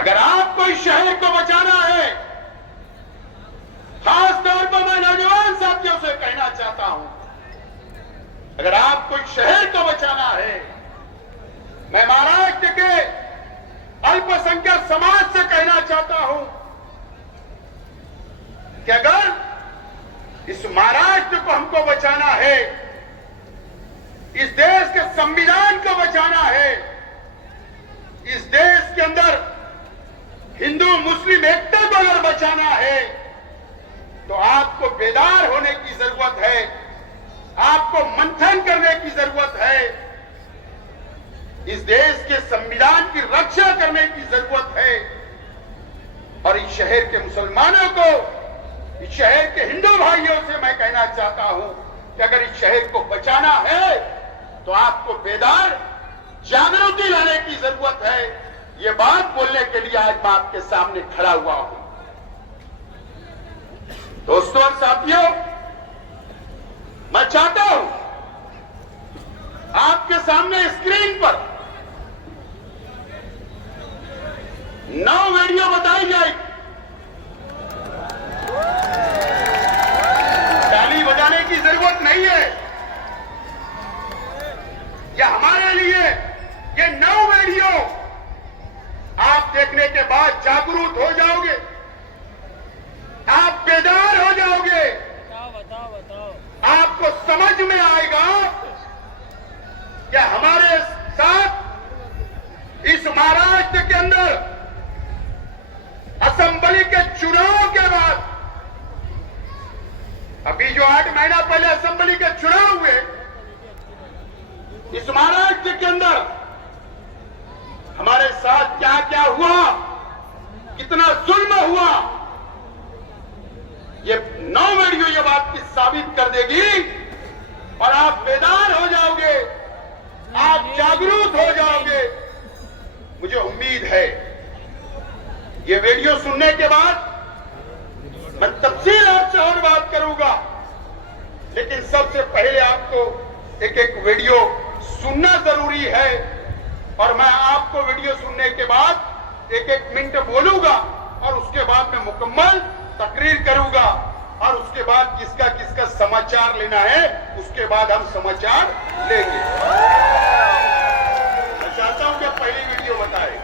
अगर आपको इस शहर को बचाना है, खास तौर पर मैं नौजवान साथियों से कहना चाहता हूं, अगर आपको इस शहर को बचाना है, मैं महाराष्ट्र के अल्पसंख्यक समाज से कहना चाहता हूं कि अगर इस महाराष्ट्र को हमको बचाना है, इस देश के संविधान को बचाना है, इस देश के अंदर हिंदू मुस्लिम एकता को अगर बचाना है, तो आपको बेदार होने की जरूरत है, आपको मंथन करने की जरूरत है, इस देश के संविधान की रक्षा करने की जरूरत है। और इस शहर के मुसलमानों को, इस शहर के हिंदू भाइयों से मैं कहना चाहता हूं कि अगर इस शहर को बचाना है तो आपको बेदार जागृति लाने की जरूरत है। ये बात बोलने के लिए आज मैं आपके सामने खड़ा हुआ हूं। दोस्तों और साथियों, मैं चाहता हूं आपके सामने स्क्रीन पर 9 वीडियो बताई जाएगी। ताली बजाने की जरूरत नहीं है। यह हमारे लिए ये 9 वीडियो आप देखने के बाद जागरूक हो जाओगे, आप बेदार हो जाओगे, आपको समझ में आएगा कि हमारे साथ इस महाराष्ट्र के अंदर असेंबली के चुनाव के बाद, अभी जो 8 महीना पहले असेंबली के चुनाव हुए, इस महाराष्ट्र के अंदर हमारे साथ क्या क्या हुआ, कितना जुल्म हुआ, ये 9 वीडियो ये बात की साबित कर देगी और आप बेदार हो जाओगे, आप जागरूक हो जाओगे। मुझे उम्मीद है ये वीडियो सुनने के बाद मैं तफसील आपसे और बात करूंगा, लेकिन सबसे पहले आपको एक एक वीडियो सुनना जरूरी है और मैं आपको वीडियो सुनने के बाद एक एक मिनट बोलूंगा और उसके बाद मैं मुकम्मल तकरीर करूंगा और उसके बाद किसका किसका समाचार लेना है उसके बाद हम समाचार लेंगे। मैं चाहता हूं कि पहली वीडियो बताए।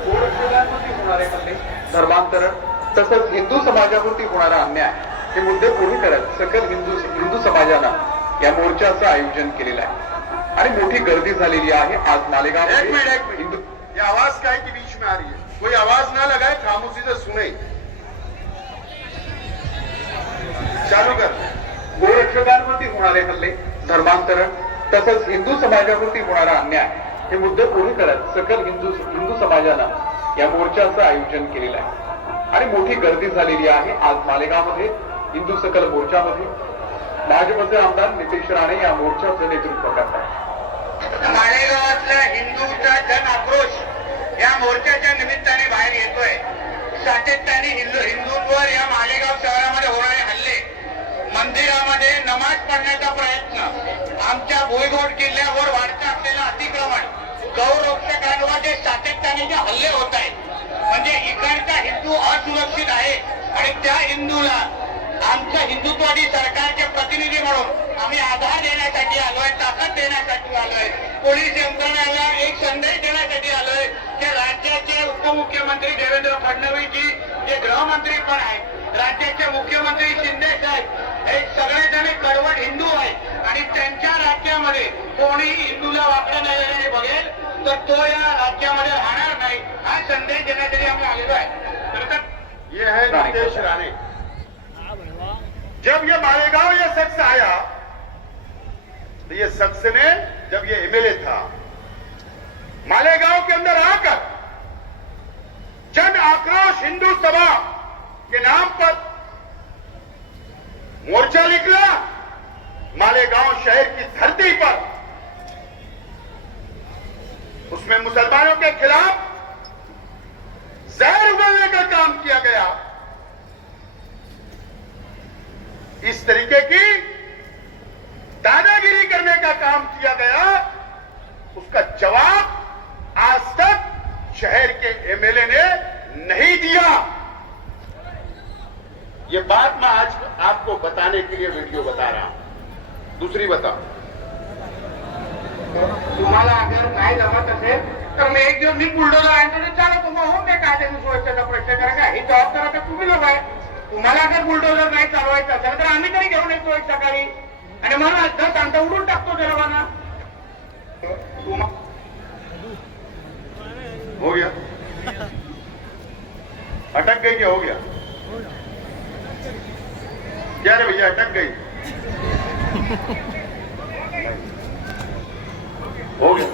गोरक्षकांवरती होणारे हल्ले, धर्मांतरण तसंच हिंदू समाजावरती होणारा अन्याय हे मुद्दे पुढे करत सकल हिंदू समाजाला या मोर्चाचं आयोजन केलेलं आहे आणि मोठी गर्दी झालेली आहे आज मालेगाव एक मिनट हिंदू ये आवाज काय की बीच में आ रही है, कोई आवाज ना लगाए, खामोशी से सुने, चालू कर. गोरक्षकांवरती होणारे हल्ले, धर्मांतरण तसंच हिंदू समाजावरती होणारा अन्याय हे मुद्दे पुढे करत सकल हिंदू समाजानं या मोर्चाचं आयोजन केलेलं आहे आणि मोठी गर्दी झालेली आहे आज मालेगावमध्ये हिंदू सकल मोर्चामध्ये. भाजपचे आमदार नितेश राणे या मोर्चाचं नेतृत्व करतात. मालेगावातला हिंदूचा जन आक्रोश या मोर्चाच्या निमित्ताने बाहेर येतोय. सातत्याने हिंदूंवर या मालेगाव शहरामध्ये होणारे हल्ले, मंदिरामध्ये नमाज पढण्याचा प्रयत्न, आमच्या भुईकोट किल्ल्यावर वाढत असलेलं अतिक्रमण, गौरक्षकांवर सातत्याने जे हल्ले होत आहेत, म्हणजे इकडचा हिंदू असुरक्षित आहे आणि त्या हिंदूला आमच्या हिंदुत्ववादी सरकारचे प्रतिनिधी म्हणून आम्ही आधार देण्यासाठी आलोय, ताकद देण्यासाठी आलोय, पोलीस यंत्रणेला एक संदेश देण्यासाठी आलोय की राज्याचे उपमुख्यमंत्री देवेंद्र फडणवीस जी जे गृहमंत्री पण आहेत, राज्याचे मुख्यमंत्री शिंदे साहेब हे सगळेजण कडवट हिंदू आहेत आणि त्यांच्या राज्यामध्ये कोणीही हिंदूला वाकडं नजरेने बघेल तर तो या राज्यामध्ये राहणार नाही, हा संदेश देण्यासाठी आम्ही आलेलो आहे. ये है नितेश राणे. जब ये मालेगांव ये शख्स आया तो ये शख्स ने, जब ये एमएलए था, मालेगांव के अंदर आकर जन आक्रोश हिंदू सभा के नाम पर मोर्चा निकला. मालेगांव शहर की धरती पर उसमें मुसलमानों के खिलाफ जहर उगलने का काम किया गया. इस तरीके की दादागिरी करने का काम किया गया, उसका जवाब आज तक शहर के एमएलए ने नहीं दिया. ये बात मैं आज आपको बताने के लिए वीडियो बता रहा हूं. दूसरी बता, तुम्हाला अगर नाही जमत असेल तर मी एक दिवस मी बुलडोजर आणतो तर चालत तुम्हाला होऊन द्या कायद्याने सुरक्षेचा प्रश्न करा का, ही जबाबदार आता तुम्ही लोक आहे. तुम्हाला अगर बुलडोजर नाही चालवायचं असेल तर आम्ही तरी घेऊन येतो एक सकाळी आणि मला जर सांगता उडून टाकतो जरावाना. हो गया, अटक गई क्या, हो गया क्या रे भैया, अटक गई, हो गया.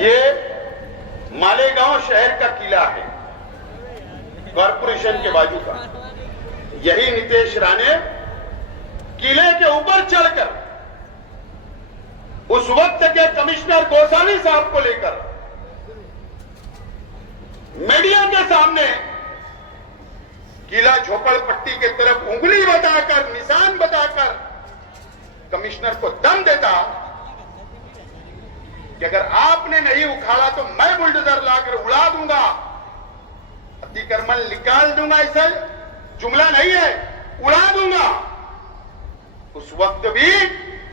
ये मालेगांव शहर का किला है, कॉरपोरेशन के बाजू का. यही नितेश राणे किले के ऊपर चढ़कर उस वक्त के कमिश्नर गोसावी साहब को लेकर मीडिया के सामने किला झोपड़पट्टी की तरफ उंगली बताकर, निशान बताकर कमिश्नर को दम देता कि अगर आपने नहीं उखाड़ा तो मैं बुलडोजर लाकर उड़ा दूंगा, अतिक्रमण निकाल दूंगा. ऐसा जुमला नहीं है, उड़ा दूंगा. उस वक्त भी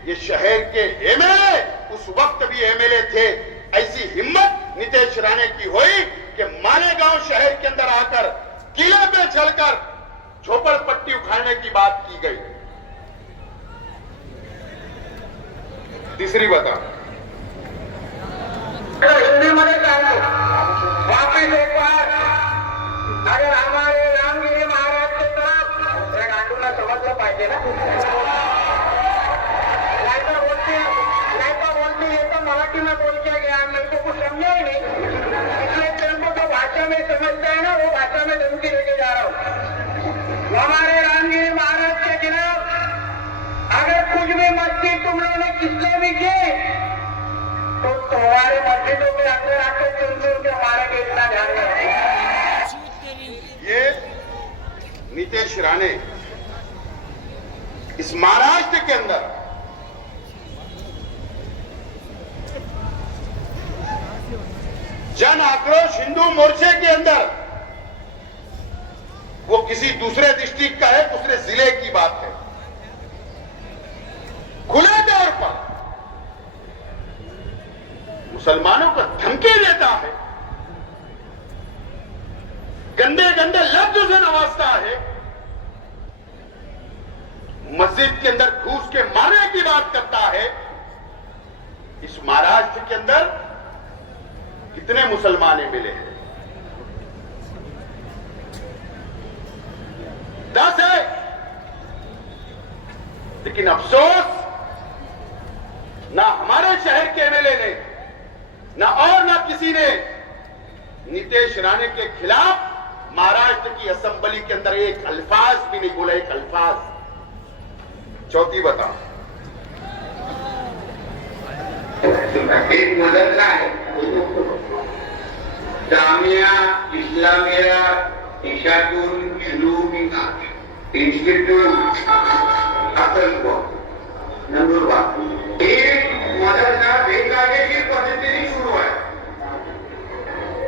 ये शहर के एमएलए, उस वक्त भी एमएलए थे. ऐसी हिम्मत नितेश राणे की हुई कि मालेगांव शहर के अंदर आकर किले पे चढ़कर झोपड़पट्टी उखाड़ने की बात की गई. तीसरी बता, हिंदीमध्ये सांगतो वापिस एक बार अगर हमारे रामगिरी महाराज के तरफ या गांडूला समजलं पाहिजे ना, बोलती है तो मराठी में बोल के गया, मेरे को कुछ समझा ही नहीं, इसलिए तेरे को जो भाषा में समझता है ना वो भाषा में धमकी लेके जा रहा हूँ. हमारे रामगिरी महाराज के खिलाफ अगर कुछ भी मस्जिद तुम लोगों ने किसने भी की तो तुम्हारे मस्जिदों के अंदर आकर चुन के मारेंगे, इतना ध्यान रखो. ये नितेश राणे इस महाराष्ट्र के अंदर जन आक्रोश हिंदू मोर्चे के अंदर, वो किसी दूसरे डिस्ट्रिक्ट का है, दूसरे जिले की बात है, खुले तौर पर मुसलमानों को धमकी देता है, गंदे गंदे लफ्ज से नवाजता है, मस्जिद के अंदर घुस के मारने की बात करता है। इस महाराष्ट्र के अंदर कितने मुसलमान मिले हैं? 10 है। लेकिन अफसोस, ना हमारे शहर के एमएलए ने, ना किसी ने नीतीश राणे के खिलाफ महाराष्ट्र की असेंबली के अंदर एक अल्फाज भी नहीं बोला, एक अल्फाज। चौथी बताओ, एक मदरसा है, जामिया इस्लामिया इशातुल उलूम इंस्टीट्यूट नंदुरबार। एक मदरसा बेकायदेशीर पद्धतीने सुरू आहे।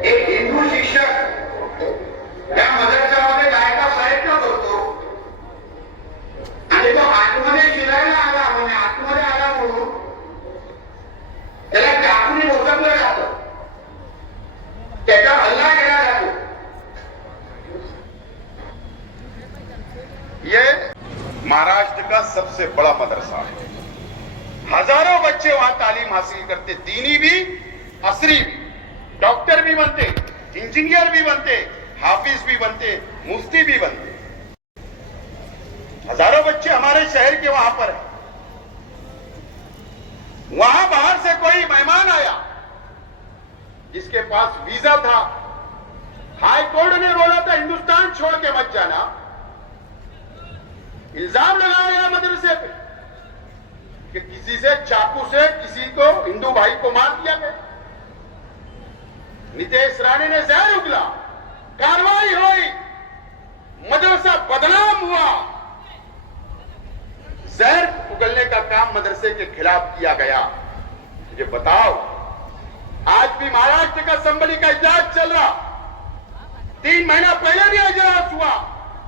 एक हिंदू शिक्षक त्या मदरसामध्ये जायचा प्रयत्न करतो आणि तो आतमध्ये शिरायला आला, म्हणजे आतमध्ये आला म्हणून त्याला चाकूने मोटकलं जातं, त्याचा हल्ला केला जातो। ये महाराष्ट्र का सबसे बड़ा मदरसा है। हजारों बच्चे वहां तालीम हासिल करते, दीनी भी, असरी भी, डॉक्टर भी बनते, इंजीनियर भी बनते, हाफिज भी बनते, मुफ्ती भी बनते। हजारों बच्चे हमारे शहर के वहां पर हैं। वहां बाहर से कोई मेहमान आया जिसके पास वीजा था, हाई कोर्ट ने बोला था हिंदुस्तान छोड़ के मत जाना। इल्जाम लगाया गया मदरसे पे कि किसी से चाकू से किसी को, हिंदू भाई को मार दिया गया। नीतीश राणे ने जहर उगला, कार्रवाई हुई, मदरसा बदनाम हुआ। जहर उगलने का काम मदरसे के खिलाफ किया गया। मुझे बताओ, आज भी महाराष्ट्र का असेंबली का इजलास चल रहा, 3 महीना पहले भी इजलास हुआ,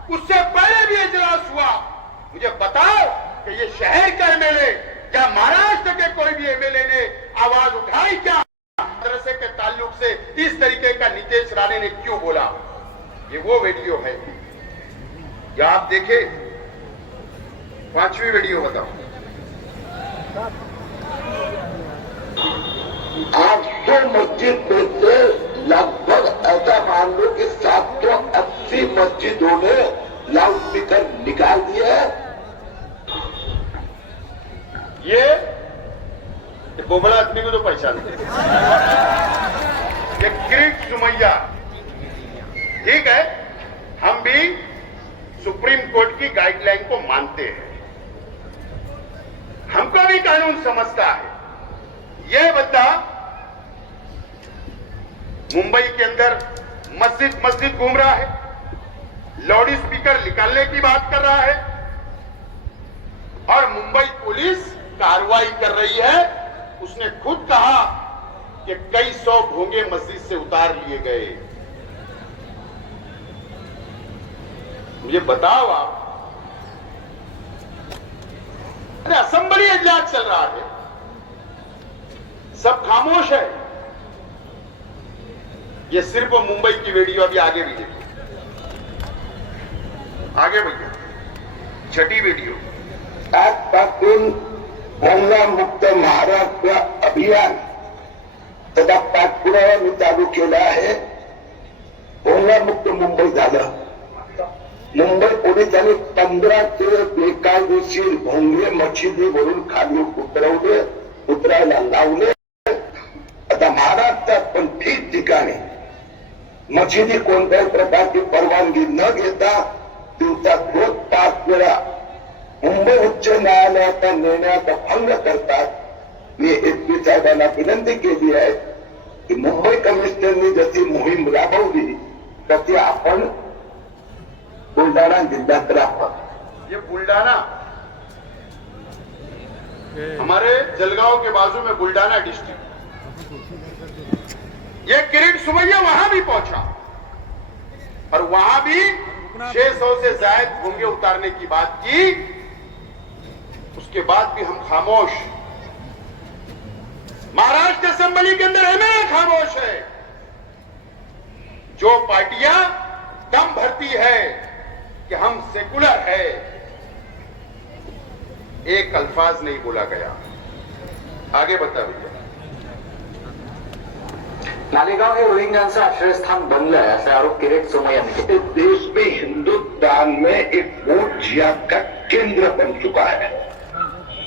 उससे पहले भी इजलास हुआ। मुझे बताओ कि ये शहर का एमएलए या महाराष्ट्र के कोई भी एमएलए ने आवाज उठाई क्या? मदरसे के ताल्लुक से इस तरीके का नीतीश राणे ने क्यों बोला? ये वो वीडियो है, या आप देखें 5वीं वीडियो बताओ। आज तो मस्जिद में से लगभग ऐसा मान लो कि 780 मस्जिदों ने लाउड स्पीकर निकाल दिया है। ये बोबड़ा आदमी को तो पहचानते हैं, ये किरीट सुमैया। ठीक है, हम भी सुप्रीम कोर्ट की गाइडलाइन को मानते हैं, हमको भी कानून समझता है। यह बंदा मुंबई के अंदर मस्जिद घूम रहा है, लाउड स्पीकर निकालने की बात कर रहा है, और मुंबई पुलिस कार्रवाई कर रही है। उसने खुद कहा कि कई 100 भोंगे मस्जिद से उतार लिए गए। मुझे बताओ आप, अरे असेंबली इजलास चल रहा है, सब खामोश है। ये सिर्फ मुंबई की वीडियो, अभी आगे भी देखो, आगे भैया 6ठी वीडियो। आजपासून भोंगा मुक्त महाराष्ट्र अभियान त्याचा पाठपुरावा मी चालू केला आहे। भोंगा मुक्त मुंबई झालं। मुंबई पोलिसांनी 15 बेकायदेशीर भोंगे मशिदीवरून खाली उतरायला लावले। आता महाराष्ट्रात पण ठिकठिकाणी मशिदी कोणत्याही प्रकारची परवानगी न घेता दिवसात रोज 5 वेळा मुंबई उच्च न्यायालयाचा निर्णयाचा भंग करतात। मी एसपी साहेबांना विनंती केली आहे की मुंबई कमिशनरनी जशी मोहीम राबवली तशी आपण बुलढाणा जिल्ह्यात राबवा। ये बुलढाना, हमारे जलगांव के बाजू में बुलढाना डिस्ट्रिक्ट। ये किरीट सुमैया वहां भी पहुंचा और वहां भी 600 से ज्यादा भोंगे उतारने की बात की। उसके बाद भी हम खामोश। महाराष्ट्र असेंबली के अंदर एमएलए खामोश है। जो पार्टियां दम भरती है कि हम सेकुलर है, एक अल्फाज नहीं बोला गया। आगे बता भैया। मालेगाव हे रोहिंग्यांचं आश्रयस्थान बनलंय असे आरोप किरीट सोमय्या यांनी केले। इस देश में हिंदुस्तान में एक वोट जिहाद का केंद्र बन चुका है।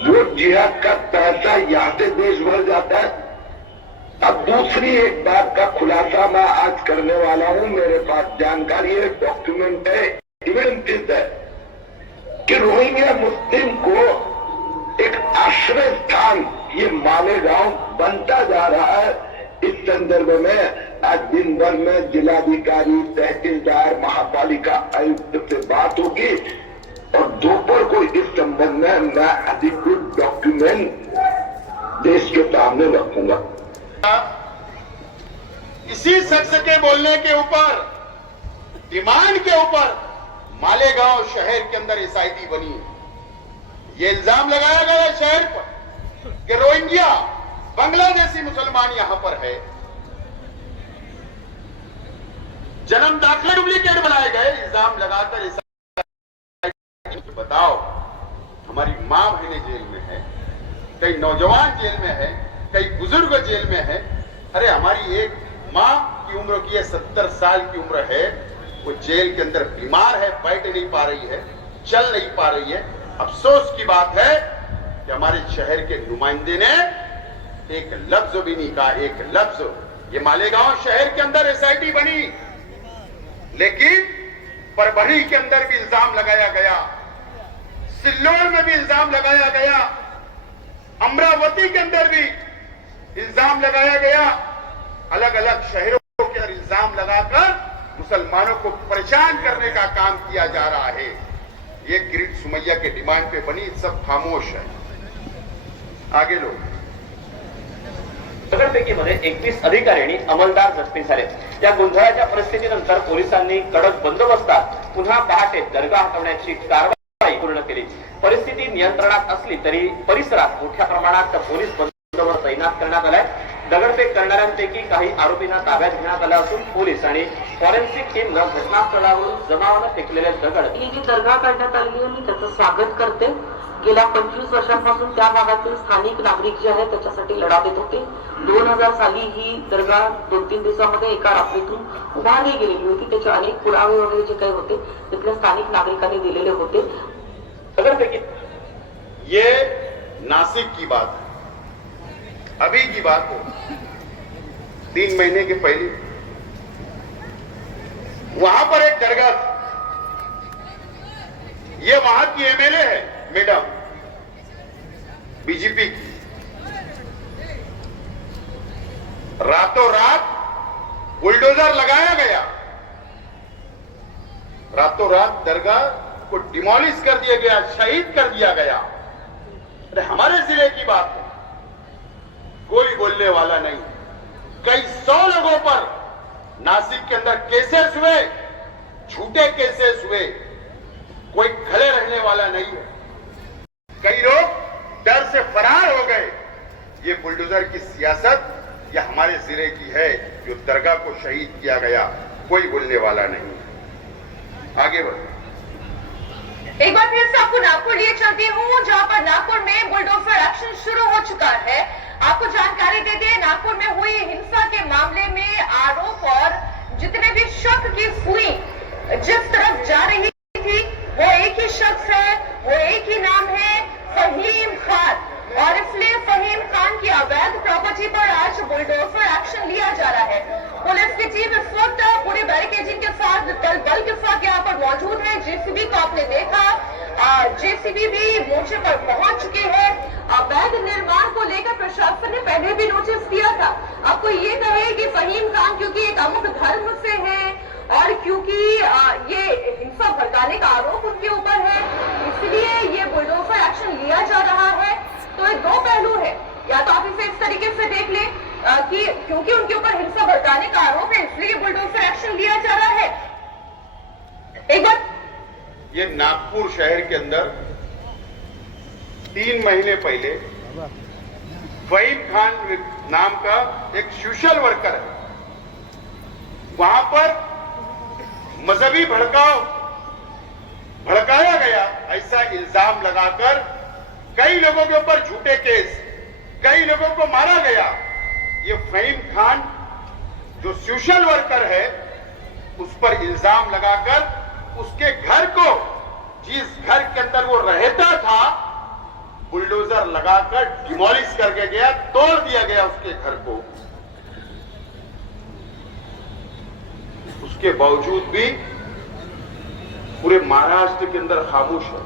वोट जिहाद का पैसा यहाँ से देश भर जाता है। अब दूसरी एक बात का खुलासा मैं आज करने वाला हूँ। मेरे पास जानकारी है, डॉक्यूमेंट है, एविडेंस है कि रोहिंग्या मुस्लिम को एक आश्रय स्थान ये मालेगांव बनता जा रहा है। इस संदर्भ में आज दिन भर में जिलाधिकारी, तहसीलदार, महापालिका आयुक्त से बात होगी और दोपहर को इस संबंध में मैं अधिकृत डॉक्यूमेंट देश के सामने रखूंगा। इसी शख्स के बोलने के ऊपर, डिमांड के ऊपर मालेगांव शहर के अंदर एसआईटी बनी। ये इल्जाम लगाया गया शहर पर कि रोहिंग्या बांग्लादेशी मुसलमान यहां पर है। जन्म दाखिले डुप्लीकेट बनाए गए, इल्जाम लगाकर बताओ, हमारी मां बहनें जेल में है, कई नौजवान जेल में है, कई बुजुर्ग जेल में है। अरे हमारी एक मां की उम्र की है, 70 साल की उम्र है, वो जेल के अंदर बीमार है, बैठ नहीं पा रही है, चल नहीं पा रही है। अफसोस की बात है कि हमारे शहर के नुमाइंदे ने एक लफ्ज भी नहीं कहा, एक लफ्ज। ये मालेगांव शहर के अंदर एसआईटी बनी, लेकिन परभणी के अंदर भी इल्जाम लगाया गया, सिल्लोड़ में भी इल्जाम लगाया गया, अमरावती के अंदर भी इल्जाम लगाया गया। अलग अलग शहरों के अंदर इल्जाम लगाकर मुसलमानों को परेशान करने का काम किया जा रहा है। ये किरीट सोमय्या के डिमांड पे बनी, सब खामोश है। आगे लोग। दगडफेकीमध्ये 21 अधिकारी आणि अंमलदार जखमी झाले। या गोंधळाच्या परिस्थितीनंतर पोलिसांनी कडक बंदोबस्तात पुन्हा पहाटे दर्गा हटवण्याची कारवाई पूर्ण केली। परिस्थिती नियंत्रणात असली तरी परिसरात मोठ्या प्रमाणात पोलीस बंदोबस्त तैनात करण्यात आलाय। दगडफेक करणाऱ्यांपैकी काही आरोपींना ताब्यात घेण्यात आलं असून पोलीस आणि फॉरेन्सिक टीमनं घटनास्थळावरून जमावानं फेकलेले दगड ही जी दर्गा काढण्यात आली आहे मी त्याचं स्वागत करते। गेल्या 25 वर्षांपासून त्या भागातील स्थानिक नागरिक जे आहेत त्याच्यासाठी लढा देत होते। 2000 साली ही दर्गा 2-3 दिवसामध्ये एका रात्रीतून उभारली गेलेली होती। त्याचे अनेक पुरावे वगैरे जे काही होते तिथल्या स्थानिक नागरिकांनी दिलेले होते। ये नासिक की बात, अभी की बात हो, 3 महीने के पहले वहां पर एक दरगाह, ये वहां की एमएलए है मैडम, बीजेपी की। रातों रात बुलडोजर लगाया गया, रातों रात दरगाह को डिमोलिश कर दिया गया, शहीद कर दिया गया। अरे हमारे जिले की बात है, कोई बोलने वाला नहीं। कई 100 लोगों पर नासिक के अंदर केसेस हुए, झूठे केसेस हुए, कोई खड़े रहने वाला नहीं है। कई लोग डर से फरार हो गए। ये बुलडोजर की सियासत यह हमारे जिले की है, जो दरगाह को शहीद किया गया, कोई बोलने वाला नहीं। आगे बढ़ो। एक बार फिर से आपको नागपुर लिए चलती हूँ, जहां पर नागपुर में बुलडोजर एक्शन शुरू हो चुका है। आपको जानकारी दे दें, नागपुर में हुई हिंसा के मामले में आरोप और जितने भी शक की सुई जिस तरफ जा रही थी वो एक ही शख्स है, वो एक ही नाम है, फहीम खान। और इसलिए फहीम खान की अवैध प्रॉपर्टी पर आज बुलडोजर एक्शन लिया जा रहा है। पुलिस की टीम इस वक्त पूरे बैरिकेडिंग के साथ, बल के साथ यहाँ पर मौजूद है। जेसीबी को आपने देखा, जेसीबी भी मोर्चे पर पहुंच चुके हैं। अवैध निर्माण को लेकर प्रशासन ने पहले भी नोटिस दिया था। आपको ये कहे कि फहीम खान क्योंकि एक अमुक धर्म से है और क्योंकि ये हिंसा भड़काने का आरोप उनके ऊपर है, इसलिए ये बुलडोजर एक्शन लिया जा रहा है। तो ये 2 पहलू है, या तो आप इसे इस तरीके से देख लें कि क्योंकि उनके ऊपर हिंसा भड़काने का आरोप है इसलिए बुलडोजर एक्शन लिया जा रहा है। एक बार ये नागपुर शहर के अंदर 3 महीने पहले फहीम खान नाम का एक सोशल वर्कर है, वहां पर मजहबी भड़काया गया, ऐसा इल्जाम लगाकर कई लोगों के ऊपर झूठे केस, कई लोगों को मारा गया। ये फहीम खान जो सोशल वर्कर है, उस पर इल्जाम लगाकर उसके घर को, जिस घर के अंदर वो रहता था, बुलडोजर लगाकर डिमोलिश करके गया, तोड़ दिया गया उसके घर को। उसके बावजूद भी पूरे महाराष्ट्र के अंदर खामोश है।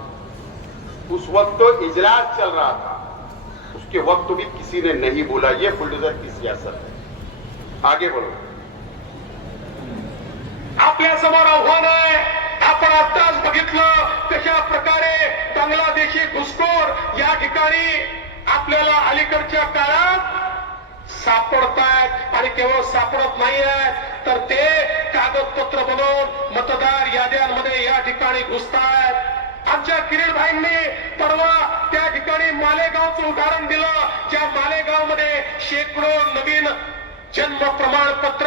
उस वक्त तो इजलास चल रहा था, उसके वक्त भी किसी ने नहीं बोला। ये बुलडोजर की सियासत है। आगे बढ़ो। आपल्या समोर आव्हान आहे। आपण आत्ताच बघितलं कशा प्रकारे बांगलादेशी घुसखोर या ठिकाणी आपल्याला अलीकडच्या काळात सापडतायत आणि केवळ सापडत नाहीयेत तर ते कागदपत्र बनवून मतदार याद्यांमध्ये या ठिकाणी घुसतायत। आमच्या किरीटभाईंनी परवा त्या ठिकाणी मालेगावचं उदाहरण दिलं, ज्या मालेगावमध्ये शेकडो नवीन जन्म प्रमाणपत्र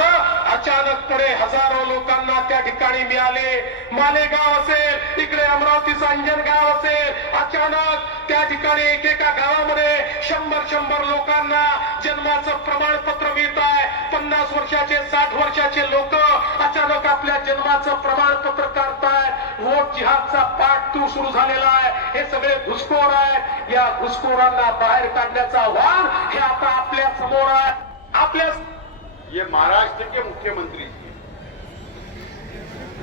अचानकपणे हजारो लोकांना त्या ठिकाणी मिळाले। मालेगाव असेल, इकडे अमरावतीचा अंजनगाव असेल, अचानक त्या ठिकाणी एकेका गावामध्ये 100 लोकांना जन्माचं प्रमाणपत्र मिळत आहे। 50 वर्षाचे 60 वर्षाचे लोक अचानक आपल्या जन्माचं प्रमाणपत्र काढतायत। वोट जिहादचा पाठ सुरू झालेला आहे। हे सगळे घुसखोर आहेत। या घुसखोरांना बाहेर काढण्याचं आव्हान हे आता आपल्या समोर आहे। आपल्या ये महाराष्ट्र के मुख्यमंत्री थे।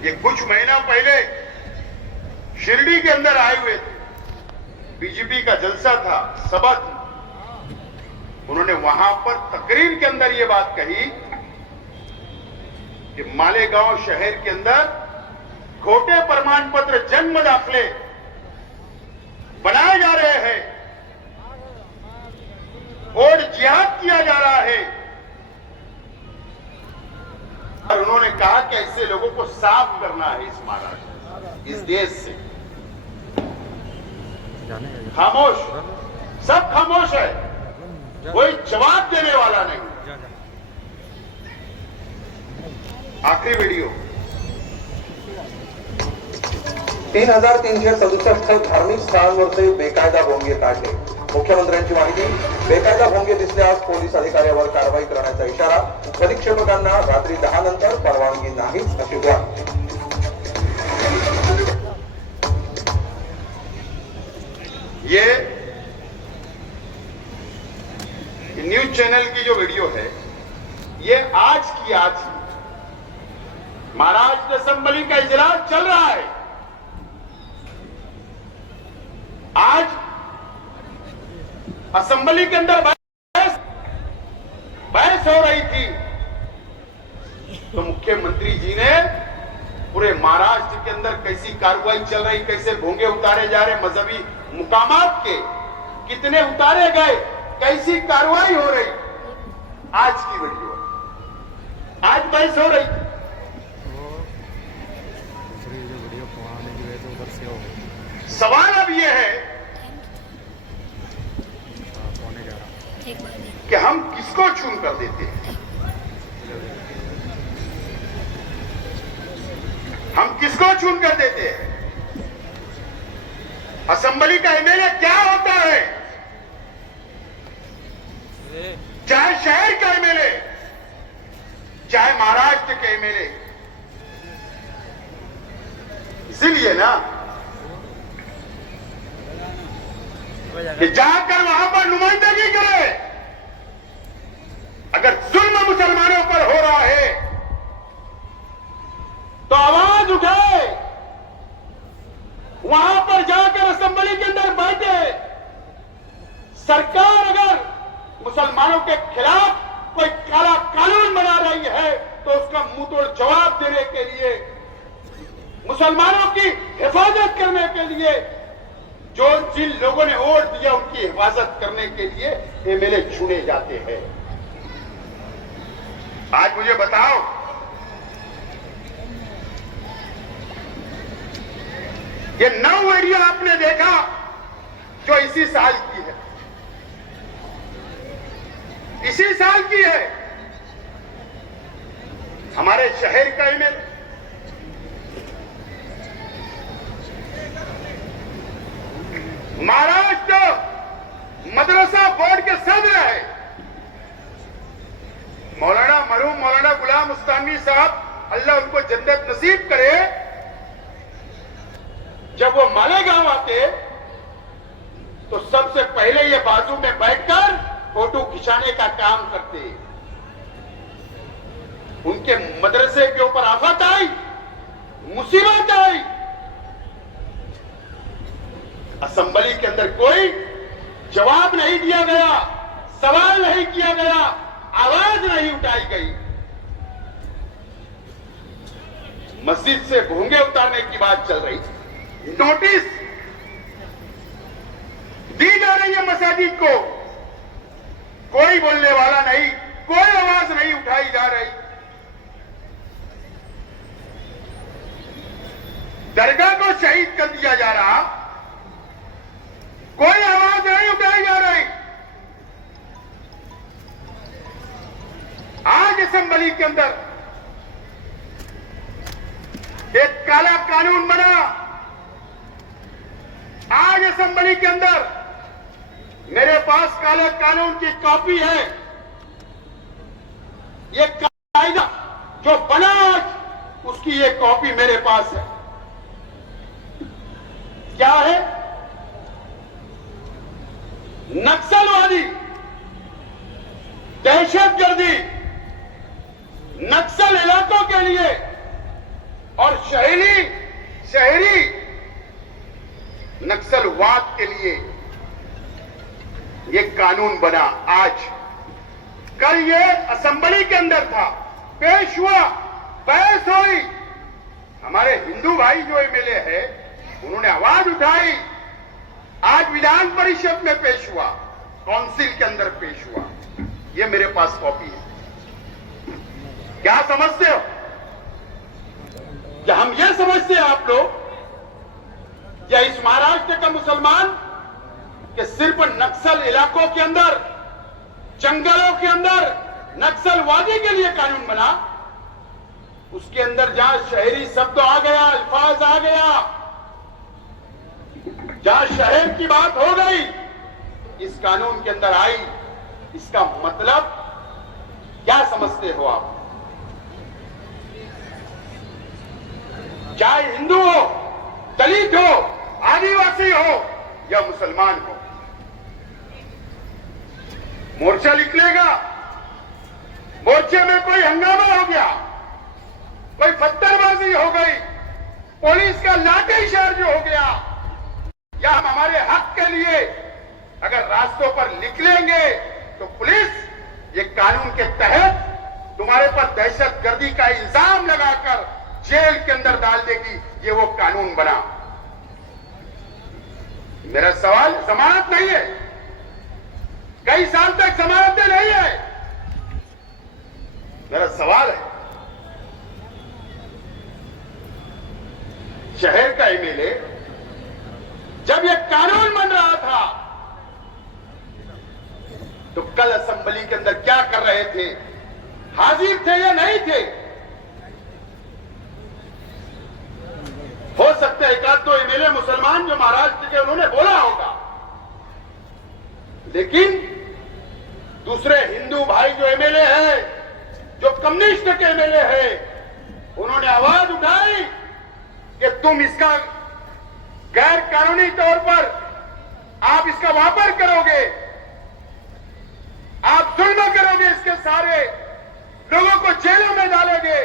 ये कुछ महीना पहले शिरडी के अंदर आए हुए थे। बीजेपी का जलसा था, सभा थी। उन्होंने वहां पर तकरीर के अंदर ये बात कही कि मालेगांव शहर के अंदर खोटे प्रमाण पत्र, जन्म दाखले बनाए जा रहे हैं, वोट जिहाद किया जा रहा है। और उन्होंने कहा कि ऐसे लोगों को साफ करना है इस महाराष्ट्र, इस देश से। खामोश, सब खामोश है, कोई जवाब देने वाला नहीं। आखिरी वीडियो। 3367 धार्मिक स्थळांवरचे बेकायदा भोंगे काढले। मुख्यमंत्र्यांची माहिती, बेकायदा भोंगे दिसल्यास पोलीस अधिकाऱ्यावर कारवाई करण्याचा इशारा। अधिक्षेपकांना रात्री 10 नंतर परवानगी नाहीच अशी ग्वाही। ये न्यूज चैनल की जो वीडियो है, ये आज की आज महाराष्ट्र असेंबली का इजलास चल रहा है। आज असेंबली के अंदर बहस हो रही थी, तो मुख्यमंत्री जी ने पूरे महाराष्ट्र के अंदर कैसी कार्रवाई चल रही, कैसे भोंगे उतारे जा रहे, मजहबी मुकामात के कितने उतारे गए, कैसी कार्रवाई हो रही, आज की वीडियो, आज बहस हो रही। सवाल अब यह है कि हम किसको चुन कर देते हैं, हम किसको चुन कर देते हैं। असेंबली का एमएलए क्या होता है, चाहे शहर का एमएलए, चाहे महाराष्ट्र के एमएलए। इसीलिए ना कि जाकर वहां पर नुमाइंदगी करे। अगर जुल्म मुसलमानों पर हो रहा है तो आवाज उठाए, वहां पर जाकर असेंबली के अंदर बैठे। सरकार अगर मुसलमानों के खिलाफ कोई काला कानून बना रही है तो उसका मुंहतोड़ जवाब देने के लिए, मुसलमानों की हिफाजत करने के लिए, जो जिन लोगों ने वोट दिया उनकी हिफाजत करने के लिए एमएलए चुने जाते हैं। आज मुझे बताओ, ये 9 वीडियो आपने देखा जो इसी साल की है, इसी साल की है। हमारे शहर का एमएलए, महाराष्ट्र साहब अल्लाह उनको जन्नत नसीब करे, जब वो मालेगांव आते तो सबसे पहले ये बाजू में बैठकर फोटो खिंचाने का काम करते। उनके मदरसे के ऊपर आफत आई, मुसीबत आई, असेंबली के अंदर कोई जवाब नहीं दिया गया, सवाल नहीं किया गया, आवाज नहीं उठाई गई। मस्जिद से भोंगे उतारने की बात चल रही, नोटिस दी जा रही है मसाजिद को, कोई बोलने वाला नहीं, कोई आवाज नहीं उठाई जा रही। दरगाह को शहीद कर दिया जा रहा, कोई आवाज नहीं उठाई जा रही। आज असेंबली के अंदर एक काला कानून बना। आज असेंबली के अंदर मेरे पास काले कानून की कॉपी है। ये कायदा जो बना आज, उसकी ये कॉपी मेरे पास है। क्या है? नक्सलवादी, दहशतगर्दी, नक्सल इलाकों के लिए और शहरी नक्सलवाद के लिए ये कानून बना। आज कल ये असेंबली के अंदर था, पेश हुआ, बहस हुई। हमारे हिंदू भाई जो एमएलए है उन्होंने आवाज उठाई। आज विधान परिषद में पेश हुआ, काउंसिल के अंदर पेश हुआ। ये मेरे पास कॉपी है। क्या समझते हो? क्या हम ये समझते हैं आप लोग या इस महाराष्ट्र का मुसलमान कि सिर्फ नक्सल इलाकों के अंदर, जंगलों के अंदर नक्सलवादी के लिए कानून बना, उसके अंदर जहां शहरी शब्द आ गया, अल्फाज आ गया, जहां शहर की बात हो गई, इस कानून के अंदर आई। इसका मतलब क्या समझते हो आप? चाहे हिंदू हो, दलित हो, आदिवासी हो या मुसलमान हो, मोर्चा निकलेगा, मोर्चे में कोई हंगामा हो गया, कोई पत्थरबाजी हो गई, पुलिस का लाठीचार्ज हो गया, या हम हमारे हक के लिए अगर रास्तों पर निकलेंगे तो पुलिस ये कानून के तहत तुम्हारे पर दहशतगर्दी का इल्जाम लगाकर जेल के अंदर डाल देगी। ये वो कानून बना। मेरा सवाल, जमानत नहीं है, कई साल तक जमानतें नहीं है। मेरा सवाल है, शहर का एमएलए जब यह कानून बन रहा था तो कल असेंबली के अंदर क्या कर रहे थे? हाजिर थे या नहीं थे? हो सकता है एक आध दो एमएलए मुसलमान जो महाराष्ट्र के, उन्होंने बोला होगा, लेकिन दूसरे हिंदू भाई जो एमएलए है, जो कम्युनिस्ट के एमएलए है, उन्होंने आवाज उठाई कि तुम इसका गैर कानूनी तौर पर आप इसका व्यापार करोगे, आप जुल्म करोगे, इसके सारे लोगों को जेलों में डालोगे।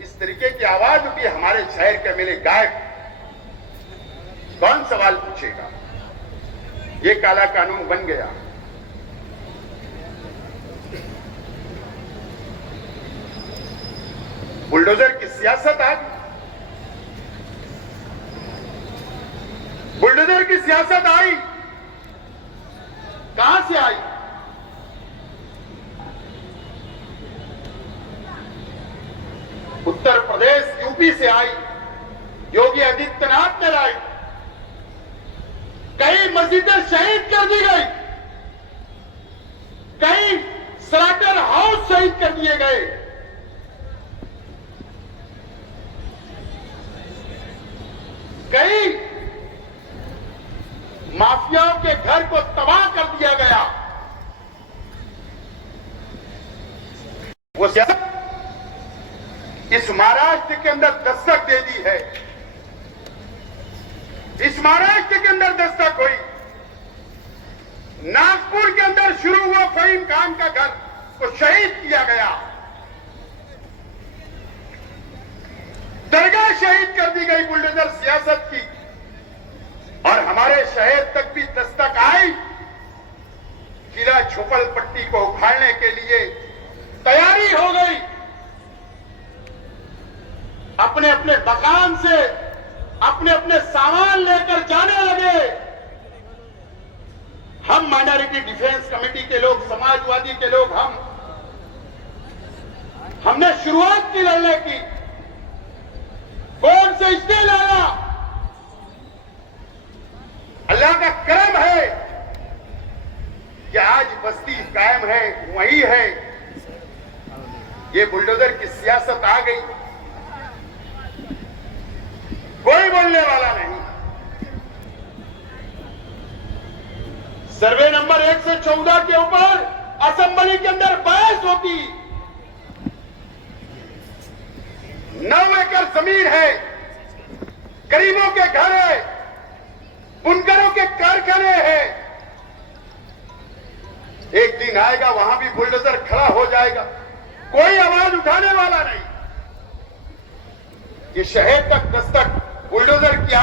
इस तरीके की आवाज उठी। हमारे शहर के एमएलए गायब, कौन सवाल पूछेगा? ये काला कानून बन गया। बुलडोजर की सियासत आ गई, बुलडोजर की सियासत आई। कहां से आई? उत्तर प्रदेश, यूपी से आई। योगी आदित्यनाथ ने लाई। कई मस्जिदें शहीद कर दी गई, कई स्लाटर हाउस शहीद कर दिए गए। कई माफियाओं के घर को तबाह कर दिया गया। वो सियासत इस महाराष्ट्र के अंदर दस्तक दे दी है। इस महाराष्ट्र के अंदर दस्तक हुई। नागपुर के अंदर शुरू हुआ फहीम खान का घर को शहीद किया गया, दरगाह शहीद कर दी गई बुलडोजर सियासत की, और हमारे शहर तक भी दस्तक आई। किला झोपड़पट्टी को उखाड़ने के लिए तैयारी हो गई। अपने अपने मकान से अपने अपने सामान लेकर जाने लगे। हम माइनॉरिटी डिफेंस कमेटी के लोग, समाजवादी के लोग, हमने शुरुआत की लड़ने की। कौन से इसने लड़ा? अल्लाह का करम है कि आज बस्ती कायम है, वही है। ये बुलडोजर की सियासत आ गई, कोई बोलने वाला नहीं। सर्वे नंबर 114 के ऊपर असेंबली के अंदर बहस होती। 9 एकड़ जमीन है, गरीबों के घर है, बुनकरों के कारखाने हैं। एक दिन आएगा वहां भी बुलडोजर खड़ा हो जाएगा, कोई आवाज उठाने वाला नहीं। ये शहर तक दस्तक बुलडोजर की